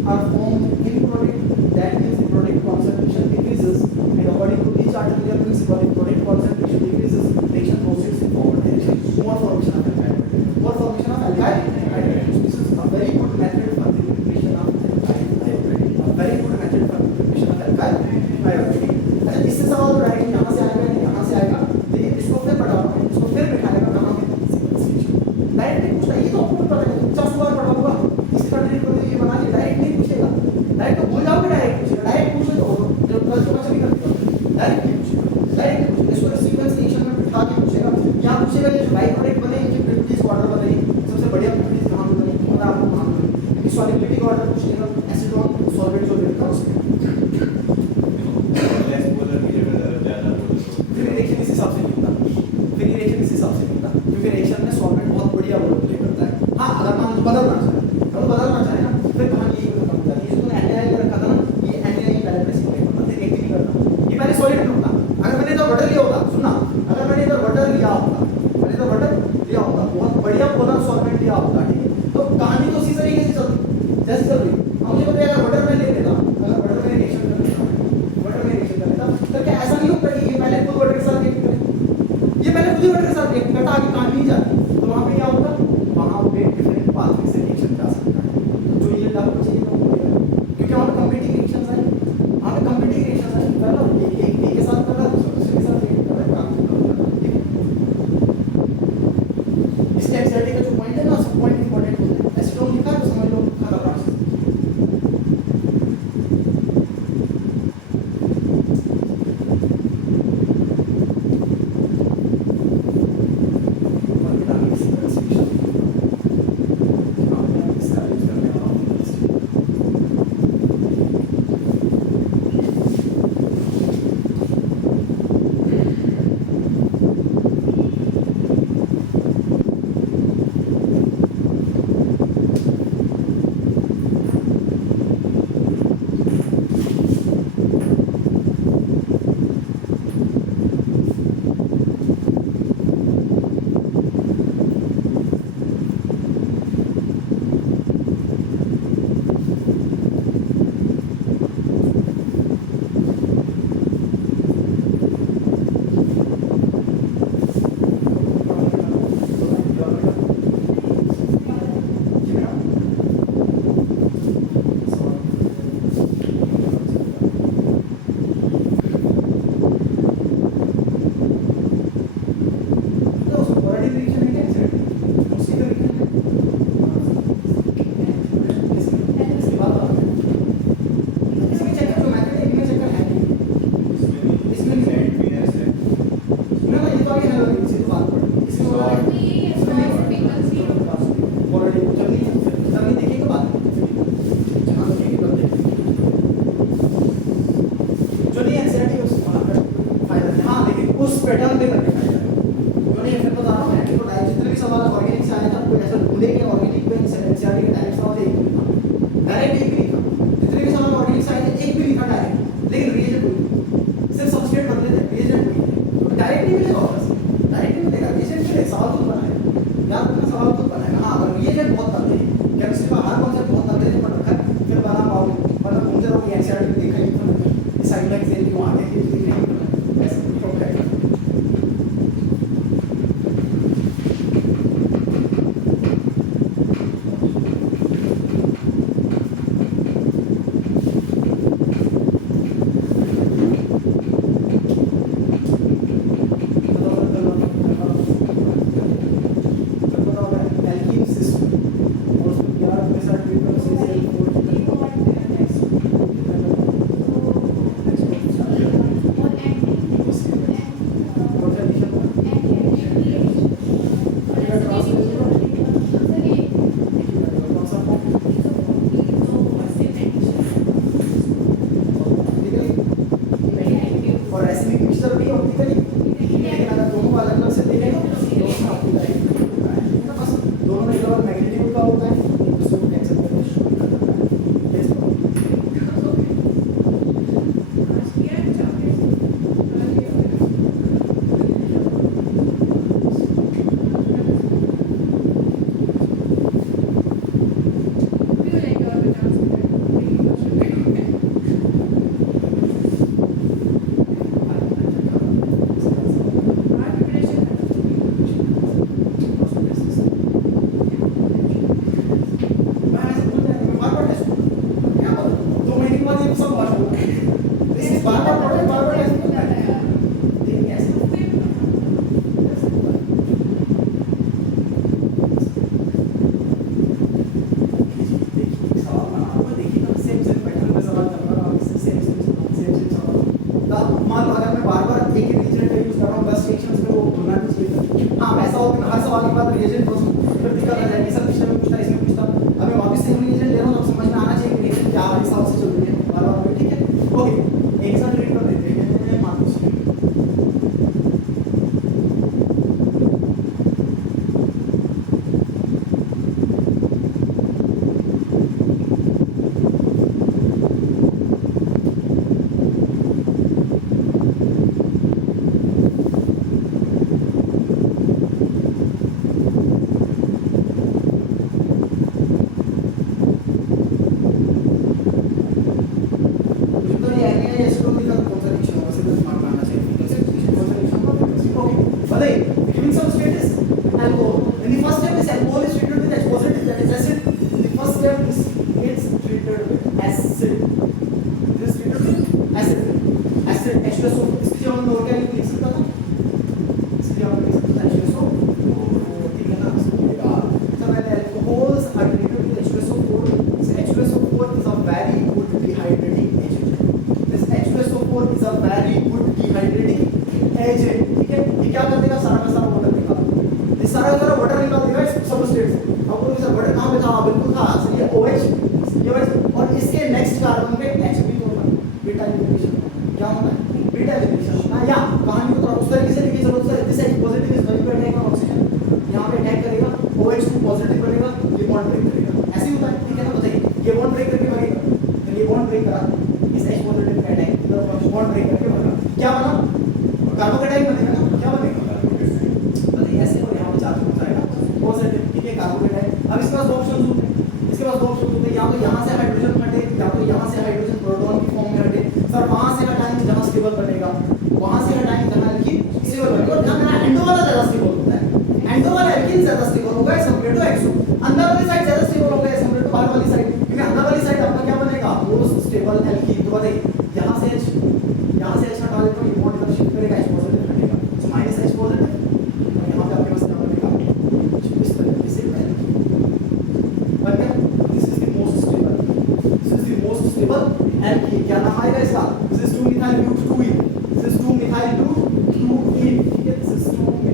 are formed in product, that means the product concentration decreases, and according to each Chatterjee principle, if product concentration decreases, reaction proceeds in forward direction. More formation of alkyl hydride. More formation of alkyl hydride. This is a very good method for the preparation of alkyl hydride. A very good method for the preparation of alkyl hydride. अच्छा इससे सवाल उठ रहा है कि यहाँ से आएगा या यहाँ से आएगा, लेकिन इसको फिर पढ़ा रहा हूँ, इसको फिर बिठाएगा कहाँ पे डायरेक्ट नहीं पूछता, ये तो आपको पता है, 50 बार पढ़ा होगा, इस कंट्रीट को ये बना के डायरेक्ट नहीं पूछेगा, डायरेक्ट तो भूल जाओगे, डायरेक्ट पूछेगा, डायरेक्ट पूछे तो जब ट्वेल्थ को बच्चे भी करते हो डायरेक्ट नहीं पूछेगा, डायरेक्ट नहीं पूछेगा, इसको सीक्वेंस रिएक्शन में बिठा के पूछेगा, यहाँ पूछेगा ये जो बाई प्रोडक्ट बने इनकी प्रॉपर्टीज ऑर्डर बताइए, सबसे बढ़िया प्रॉपर्टीज कहाँ पे बनी, और आपको कहाँ पे बनी, इनकी सॉल्युबिलिटी का ऑर्डर पूछेगा, एसीटोन सॉल्वेंट जो मिलता है उसके लेस पोलर की जगह ज्यादा पोलर, फिर रिएक्शन इस हिसाब से मिलता, फिर रिएक्शन इस हिसाब से मिलता, क्योंकि रिएक्शन में सॉल्वेंट बहुत बढ़िया रोल प्ले करता है। हाँ अगर मान लो बदलना चाहे ना फिर कहानी यही खत्म हो जाती है, इसको NaI रखा था ना, ये NaI पहले प्रेस करता, फिर रिएक्ट नहीं करता, ये पहले सॉलिड में होता, अगर मैंने इधर वाटर लिया होता, सुनना, अगर मैंने इधर वाटर लिया होता, बहुत बढ़िया पोलर सॉल्वेंट लिया होता, ठीक है, तो कहानी तो उसी तरीके से चलती जैसे चल रही, अब मुझे बताइए अगर वाटर में ले लेता, अगर वाटर में रिएक्शन कर लेता, तो क्या ऐसा नहीं होता कि ये पहले खुद वाटर के साथ रिएक्ट करे, ये पहले खुद ही वाटर के साथ रिएक्ट करता, आगे कहानी नहीं जाती, तो वहाँ पे क्या होता, वहाँ पे डिफरेंट पाथवे से रिएक्शन जा सकता है, जो ये आपको चाहिए वो मिलेगा, क्योंकि वहाँ पे कंपीटिंग रिएक्शंस हैं, वहाँ पे कंपीटिंग रिएक्शंस हैं, पहला एक के साथ कर रहा है, दूसरे के साथ रिएक्ट कर रहा है, काम कर रहा है, ठीक है। इसके एंजाइटी का जो पॉइंट है ना, सब पॉइंट इंपॉर्टेंट होता है, एसीटोन लिखा है तो समझ लो खत्म बात। है इसी तो बात पड़ी इसी को ऑलरेडी जब नहीं देखेंगे बात जहाँ देखेंगे तब देखेंगे जो नहीं एनसीईआरटी उसका फायदा है। हाँ लेकिन उस पैटर्न पे करके फायदा है जो नहीं फिर बता रहा हूँ मैं तो जितने भी सवाल ऑर्गेनिक से आए थे आपको ऐसा ढूंढेंगे ऑर्गेनिक पे एनसीईआरटी के टाइप्स का एक भी लिखा डायरेक्ट एक भी लिखा जितने भी सवाल ऑर्गेनिक से आए थे एक भी लिखा डायरेक्ट लेकिन रिएजेंट वही सिर्फ सबस्ट्रेट बदले थे रिएजेंट वही तो डायरेक्ट नहीं मिलेगा ऑफर डायरेक्ट नहीं मिलेगा रिएजेंट के लिए सवाल खुद बनाएगा यार तुमने सवाल खुद बनाएगा हाँ अगर रिएजेंट बहुत तगड़े हैं केमिस्ट्री में हर कॉन्सेप्ट बहुत तगड़े हैं पर रखा फिर बना पाओगे मतलब घूमते रहोगे एनसीईआरटी में देखा ही तो साइड बाय साइड क्यों आगे की नहीं ऐसा कुछ हो गया और ऐसे भी मिक्सचर भी ऑप्टिकली लेकिन अगर दोनों अलग अलग से देखें तो दोनों ऑप्टिकली तो बस दोनों में जो मैग्नेटिक का होता है उसको कैंसिल करके शुरू करना है लेट्स गो मान लो अगर मैं बार-बार एक ही रीजन का यूज कर रहा हूं 10 सेक्शंस में वो तुलना नहीं चाहिए हां वैसा हो कि हर सवाल के बाद रीजन फिर दिक्कत आ जाएगी सर पिछले में पूछता इसमें पूछता अभी वापस से रीजन ले रहा हूं तो समझ में आना चाहिए कि रीजन क्या हिसाब से चल रही है बार-बार ठीक है ओके एक साथ रीड कर देते हैं मान लो और इसके नेक्स्ट कार्बन पे Hb तो होगा बीटा एलिमिनेशन क्या होना है बीटा एलिमिनेशन होना या कहानी को थोड़ा उस तरीके से लिखिए जरूरत है this H positive is very attack on oxygen यहां पे अटैक करेगा OH2 पॉजिटिव बनेगा ये बॉन्ड ब्रेक करेगा ऐसे ही होता है ठीक है ना बताइए ये बॉन्ड ब्रेक करके बनेगा तो ये बॉन्ड ब्रेक करा इस H पॉजिटिव का अटैक इधर बॉन्ड ब्रेक करके बना क्या बना कार्बोकेटाइन बनेगा ना क्या बनेगा बताइए ऐसे और यहां पे चार्ज हो जाएगा पॉजिटिव ठीक है कार्बोकेटाइन अब इसके पास दो ऑप्शंस होते हैं इसके पास दो ऑप्शन होते हैं या तो यहाँ से हाइड्रोजन हटे या तो यहाँ से हाइड्रोजन प्रोटॉन की फॉर्म में हटे सर वहां से हटाएंगे जहाँ स्टेबल बनेगा वहां से हटाएंगे जहाँ कि स्टेबल बनेगा और ध्यान देना एंडो वाला ज्यादा स्टेबल होता है एंडो वाला एल्कीन ज्यादा स्टेबल होगा एज कंपेयर टू एक्सो अंदर वाली साइड ज्यादा स्टेबल होगा एज कंपेयर टू बाहर वाली साइड क्योंकि अंदर वाली साइड आपका क्या बनेगा मोस्ट स्टेबल एल्कीन तो बताइए यहाँ से H हटा देते हो ये बॉन्ड इधर शिफ्ट करेगा H पॉजिटिव हटेगा सो माइनस H पॉजिटिव और यहाँ पे आपके पास क्या बनेगा इस तरीके से बन गया this is the most stable alkene क्या नाम आएगा इसका cis 2 methyl butene cis 2 methyl butene ठीक है cis 2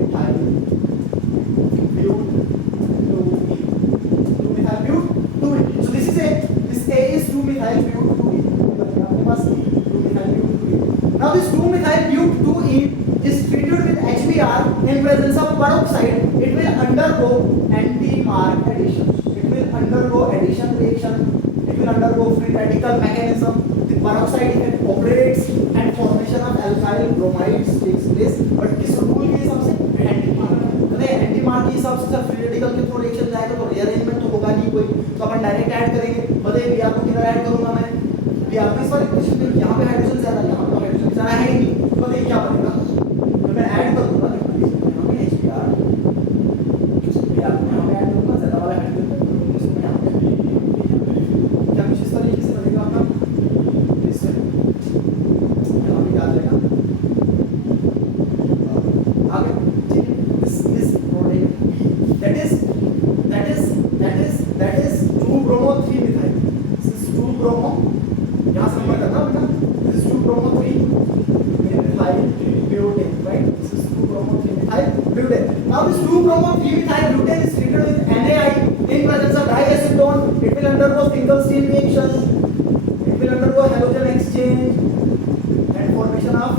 in presence of peroxide, it will undergo anti-mark addition. It will undergo addition reaction. It will undergo free radical mechanism. The peroxide effect operates and formation of alkyl bromides takes place. But किस rule के हिसाब से? anti-mark. अरे anti-mark के हिसाब से free radical के through reaction जाएगा तो रीअरेंजमेंट तो होगा नहीं कोई, तो अपन डायरेक्ट ऐड करेंगे. बताइए Br को किधर ऐड करूंगा मैं? Br को इस वाली पोजीशन में, यहाँ पे हाइड्रोजन ज्यादा, यहाँ पे हाइड्रोजन ज्यादा है ही नहीं. तो देखिए क्या बनेगा, तो मैं ऐड कर दूंगा यहाँ पे HBr, Br को यहाँ पे ऐड करूंगा, ज्यादा वाला हाइड्रोजन इसमें यहाँ पे क्या कुछ इस तरीके से बनेगा आपका. इससे यहाँ पे क्या आ जाएगा आगे. ठीक है, this product that is 2-bromo-3-methyl. This is 2-bromo, यहाँ से नंबर करना बेटा. This is 2-bromo-3-methyl butane, right? This is 2-bromo-3-methyl butane. Now this 2-bromo-3-methyl butane is treated with NaI in presence of diacetone. It will undergo Finkelstein reaction. It will undergo halogen exchange and formation of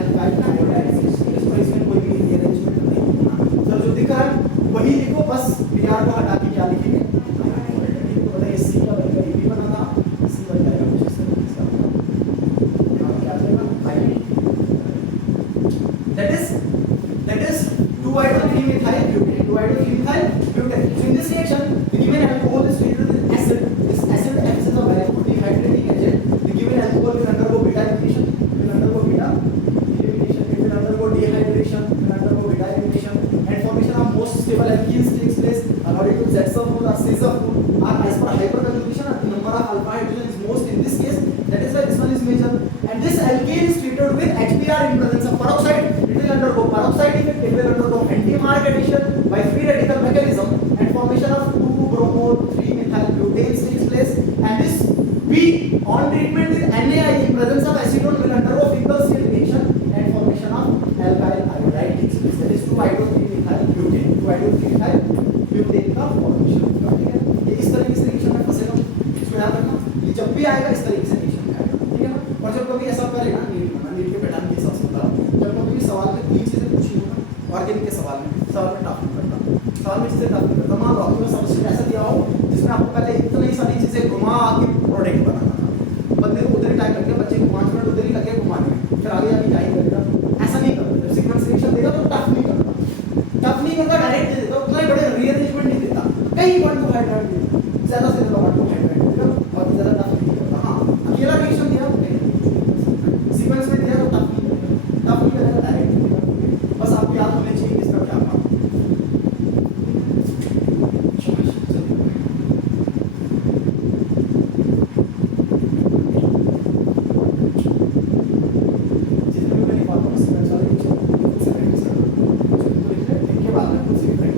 alkyl iodide. इसमें कोई भी rearrangement नहीं है. Sir जो दिख रहा है वही लिखो, बस Br को हटा के क्या लिखेंगे. तो बताइए C का बनेगा AB बना था, C बन जाएगा कुछ इस तरीके से. यहाँ क्या बनेगा that is 2-iodo-3-methyl butane. 2-iodo-3-methyl butane. So in this reaction, the given alcohol is treated with acid. This acid acts as a dehydrating agent. The given alcohol will undergo beta elimination. It will undergo beta elimination. It will undergo dehydration. It will undergo beta elimination. And formation of most stable alkenes takes place according to Zetzer rule or Caesar rule. Or as per hyperconjugation, the number of alpha hydrogen is most in this case. That is why this one is major. And this alkane is treated with HBr in presence of peroxide. It will undergo peroxide effect. It will undergo anti-mark addition by free radical mechanism, and formation of 2-bromo-3-methyl butanes takes place. And this B on treatment with NaI in presence of acetone will undergo Finkelstein reaction and formation of alkyl iodide takes place. That is 2-iodo-3-methyl butane. 2-iodo-3-methyl butane का formation. ठीक है, ये इस तरीके से reaction में फंसेगा. इसको याद रखना, ये जब भी आएगा इस तरीके से रिएक्शन में आएगा. ठीक है ना. और जब कभी ऐसा करेगा नीट के पैटर्न के हिसाब से बता रहा हूं, जब कभी भी सवाल में तीन चीजें पूछी हो ना, ऑर्गेनिक के सवाल में टफ नहीं करता. सवाल में चीजें टफ नहीं करता. मान लो आपको सबसे ऐसा दिया हो जिसमें आपको पहले इतनी सारी चीजें घुमा के प्रोडक्ट बनाना था, बंदे को उधर ही टाइम लग गया, बच्चे को 5 मिनट उधर ही लगे घुमाने में, फिर आगे जाके क्या ही करेगा. ऐसा नहीं करता. जब सीक्वेंस रिएक्शन देगा तो टफ नहीं करता. टफ नहीं करता, डायरेक्ट दे देता. उतना बड़े रीअरेंजमेंट नहीं देता. कई 1-2 देता, ज्यादा से ज्यादा 1-2 देता, और ज्यादा टफ नहीं करता. हाँ, अकेला रिएक्शन दिया सीक्वेंस में दिया तो टफ नहीं करेगा, डायरेक्ट देगा. बस आपको याद होना चाहिए कि इसका क्या काम. जितने भी मैंने फॉर्मूला सीक्वेंस वाले इनके बाद में कुछ डिफरेंट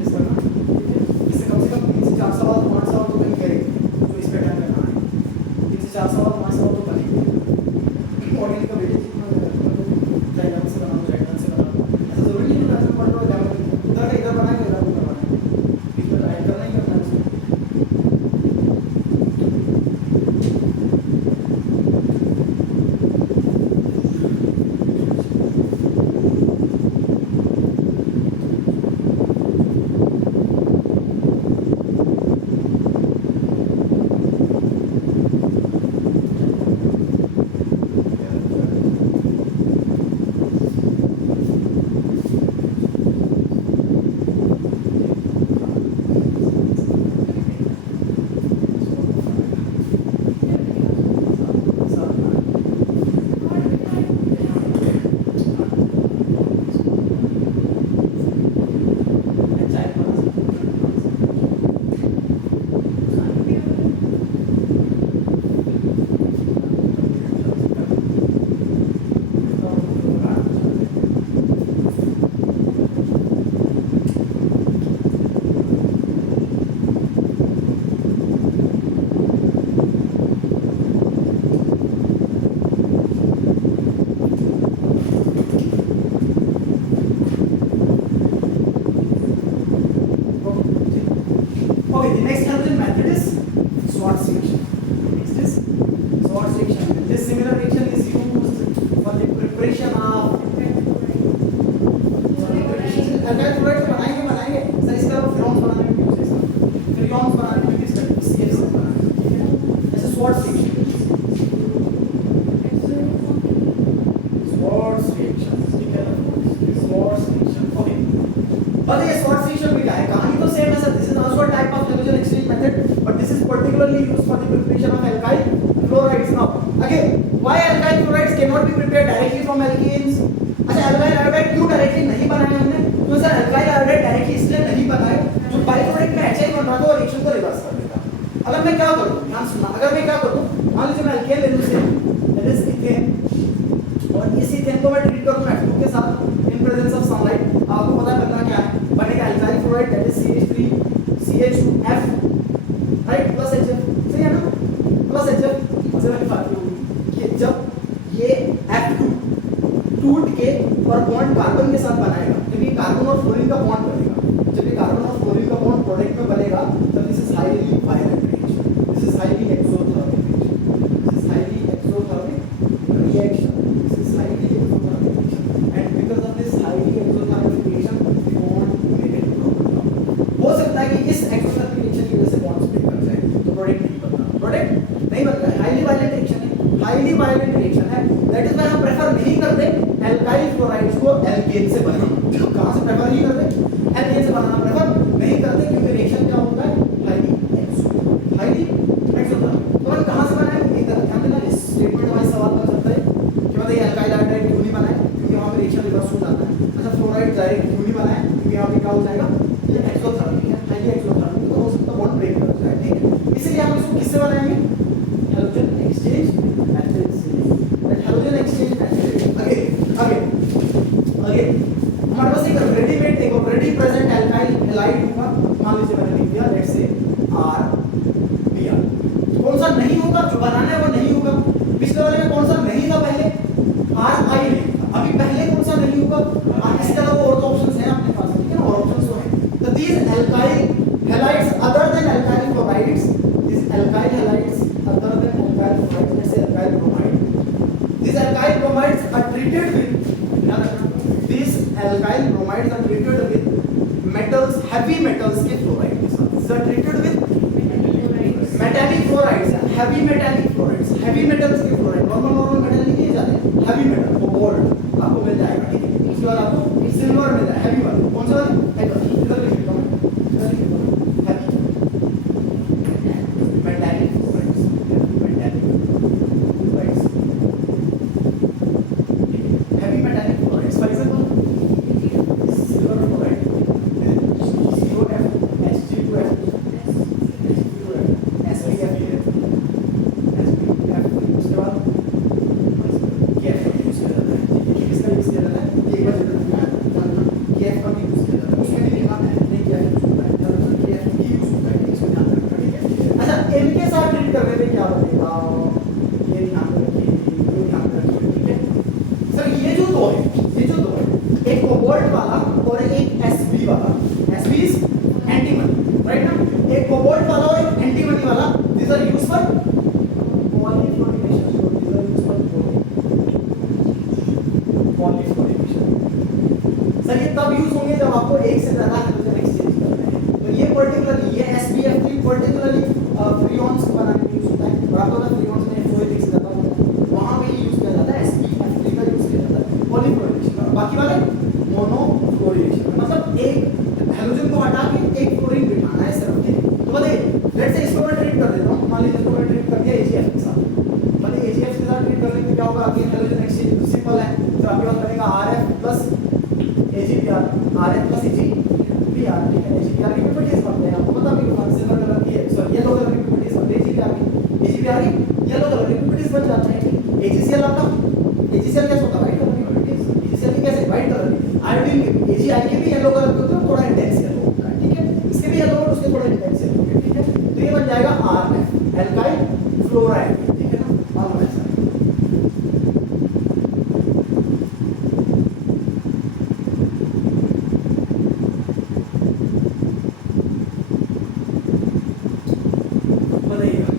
अल्काइल क्लोराइड बनाएंगे बनाएंगे सर, इसका फ्रेऑन्स बनाने में यूज है सर, फ्रेऑन्स बनाने में किस तरह CH6 बनाने में, ठीक है ना, ऐसे स्वॉर्ट्स रिएक्शन, स्वॉर्ट्स रिएक्शन, ठीक है ना, स्वॉर्ट्स रिएक्शन, ओके। बट ये स्वॉर्ट्स रिएक्शन में क्या है, कहानी तो सेम है sir, this is also a type of hydrogen exchange method, but this is particularly used for the preparation of alkyl chlorides. Now again why alkyl chlorides can not be prepared directly from alkanes. अच्छा, alkyl iodide क्यों directly नहीं बनाया हमने, तो sir alkyl iodide directly इसलिए नहीं बनाया, जो बाइक्लोराइड में HI बन रहा था वो रिएक्शन को रिवर्स कर देता। अगर मैं क्या करूं, ध्यान सुनना, अगर मैं क्या करूं, मान लीजिए मैं अल्केन ले लूं से दैट इज इथेन, और इस इथेन को मैं ट्रीट करूं F2 के साथ इन प्रेजेंस ऑफ सनलाइट, आपको पता करना क्या है, बनेगा alkyl chloride that is CH3CH2F right plus HF, सही है ना, प्लस HF। मजे वाली बात ये होगी कि जब ये F2 टूट के और बॉन्ड कार्बन के साथ बनाएगा, जब ये कार्बन और फ्लोरीन का बॉन्ड बनेगा, जब ये कार्बन और फ्लोरीन का बॉन्ड प्रोडक्ट में बनेगा, तब this is highly violent reaction, this is highly exothermic reaction, this is highly exothermic reaction, this is highly exothermic reaction, and because of this highly exothermic reaction bond make it broken. हो सकता है कि इस exothermic reaction की वजह से bonds break कर जाए, तो प्रोडक्ट नहीं बनता, प्रोडक्ट नहीं बनता, हाईली वायलेंट रिएक्शन है, हाईली वायलेंट रिएक्शन है, दैट इज व्हाई हम प्रेफर नहीं करते अल्काइल क्लोराइड्स को एल्केन से बनाना। कहां से प्रेफर नहीं करते, एल्केन से बनाना प्रेफर नहीं करते, क्योंकि रिएक्शन क्या होता है, हाईली एक्सोथर्मिक। तो हम कहां से बनाएंगे, एक तरह ध्यान देना, इस स्टेटमेंट वाइज सवाल बन सकता है कि मतलब ये अल्काइल आयोडाइड क्यों नहीं बनाए, क्योंकि वहां पे रिएक्शन रिवर्स हो जाता है। अच्छा, फ्लोराइड डायरेक्ट क्यों नहीं बनाए, क्योंकि यहां पे क्या हो जाएगा, ये एक्सोथर्मिक है, हाईली एक्सोथर्मिक, तो हो सकता है बॉन्ड ब्रेक कर जाए, ठीक है। इसलिए हम इसको किससे बनाएंगे, हाइड्रोजन एक्सचेंज मेथड से, हाइड्रोजन एक्सचेंज मेथड। अगेन हमारे पास एक रेडीमेड, एक ऑलरेडी प्रेजेंट अल्काइल हैलाइड होगा, मान लीजिए मैंने लिख दिया लेट्स से RBr। कौन सा नहीं होगा, जो बनाना है वो नहीं होगा। पिछले वाले में कौन सा नहीं था, पहले RI नहीं था, अभी पहले कौन सा नहीं होगा, इसके अलावा और ऑप्शंस हैं अपने पास, ठीक है ना, और ऑप्शंस तो हैं। तो these alkyl halides other than alkyl chlorides, these alkyl halides other than alkyl chlorides, जैसे alkyl bromide, these alkyl bromides are treated with, these alkyl bromides are treated with metals, heavy metals के fluoride के साथ, these are treated with metallic fluorides, heavy metallic fluorides, heavy metals के fluoride, normal metal नहीं किए जाते, heavy metal वो gold आपको मिल जाएगा, ठीक है। उसके बाद आपको silver मिल जाएगा, heavy वाला, कौन सा वाला, इधर लिख देता हूँ, heavy metallic fluorides, metallic fluorides, heavy metallic fluorides, for example silver fluoride, COF, Hg2F, SbF, उसके बाद KF का यूज किया जाता है, किसका यूज किया जाता है, एक बार KF का यूज किया जाता है, उसमें भी लिखा है नहीं क्या यूज होता है, मतलब KF की यूज होता है, इसको ध्यान रखना, ठीक है। अच्छा, इनके साथ ट्रीट करने में क्या बनेगा, ये ध्यान रखिए, ये ध्यान रखिए, ठीक है सर। ये जो दो है, एक कोबाल्ट वाला और एक Sb वाला, Sb इज एंटीमनी, राइट ना, एक कोबाल्ट वाला और एक एंटीमनी वाला, these are used for polyfluorination, these are used for polyfluorination. Sir ये तब यूज होंगे जब आपको एक से ज्यादा हाइड्रोजन एक्सचेंज करना है, तो ये पर्टिकुलरली ये SbF3 पर्टिकुलरली फ्रीऑन्स बनाने में यूज होता है, और आपको पता है फ्रीऑन्स में FOH से ज्यादा होता है, वहां पे यूज किया जाता है SbF3 का यूज किया जाता है पॉलीफ्लोरिनेशन, बाकी वाले मोनोफ्लोरिनेशन, मतलब एक हाइड्रोजन को हटा के एक फ्लोरीन बिठाना है सिर्फ, ठीक है। तो बताइए लेट्स से इसको मैं ट्रीट कर देता हूं, मान लीजिए इसको मैं ट्रीट कर दिया AgF के साथ, मतलब AgF के साथ ट्रीट करने पे क्या होगा, आपकी हाइड्रोजन एक्सचेंज सिंपल है, तो आपके पास बनेगा RF plus AgBr, RF plus AgBr, ठीक है। AgBr की प्रॉपर्टीज बनते हैं, आपको पता है कि सिल्वर कलर की है, सॉरी येलो कलर की प्रॉपर्टीज बनते हैं AgBr की येलो कलर की प्रॉपर्टीज बन जाते हैं, AgCl आपका AgCl कैसे होता है, व्हाइट कलर की प्रॉपर्टीज, AgCl की कैसे व्हाइट कलर की, आयोडीन की Agi के भी येलो कलर के होते हैं, थोड़ा इंटेंस येलो होता है, ठीक है, इसके भी येलो और उसके थोड़ा इंटेंस येलो होता है, ठीक है। तो ये बन जाएगा RF अल्काइल फ्लोराइड, ठीक है ना, और ऐसा बताइएगा।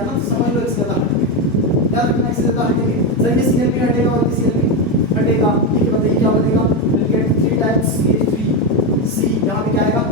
किया ना तो समझ लो इससे ज़्यादा हटेंगे, याद रखना इससे ज़्यादा हटेंगे। सर ये CLP हटेगा और ये CLP हटेगा, ठीक है, बताइए क्या बनेगा, विल गेट 3 टाइम्स CH3C, यहाँ पे क्या आएगा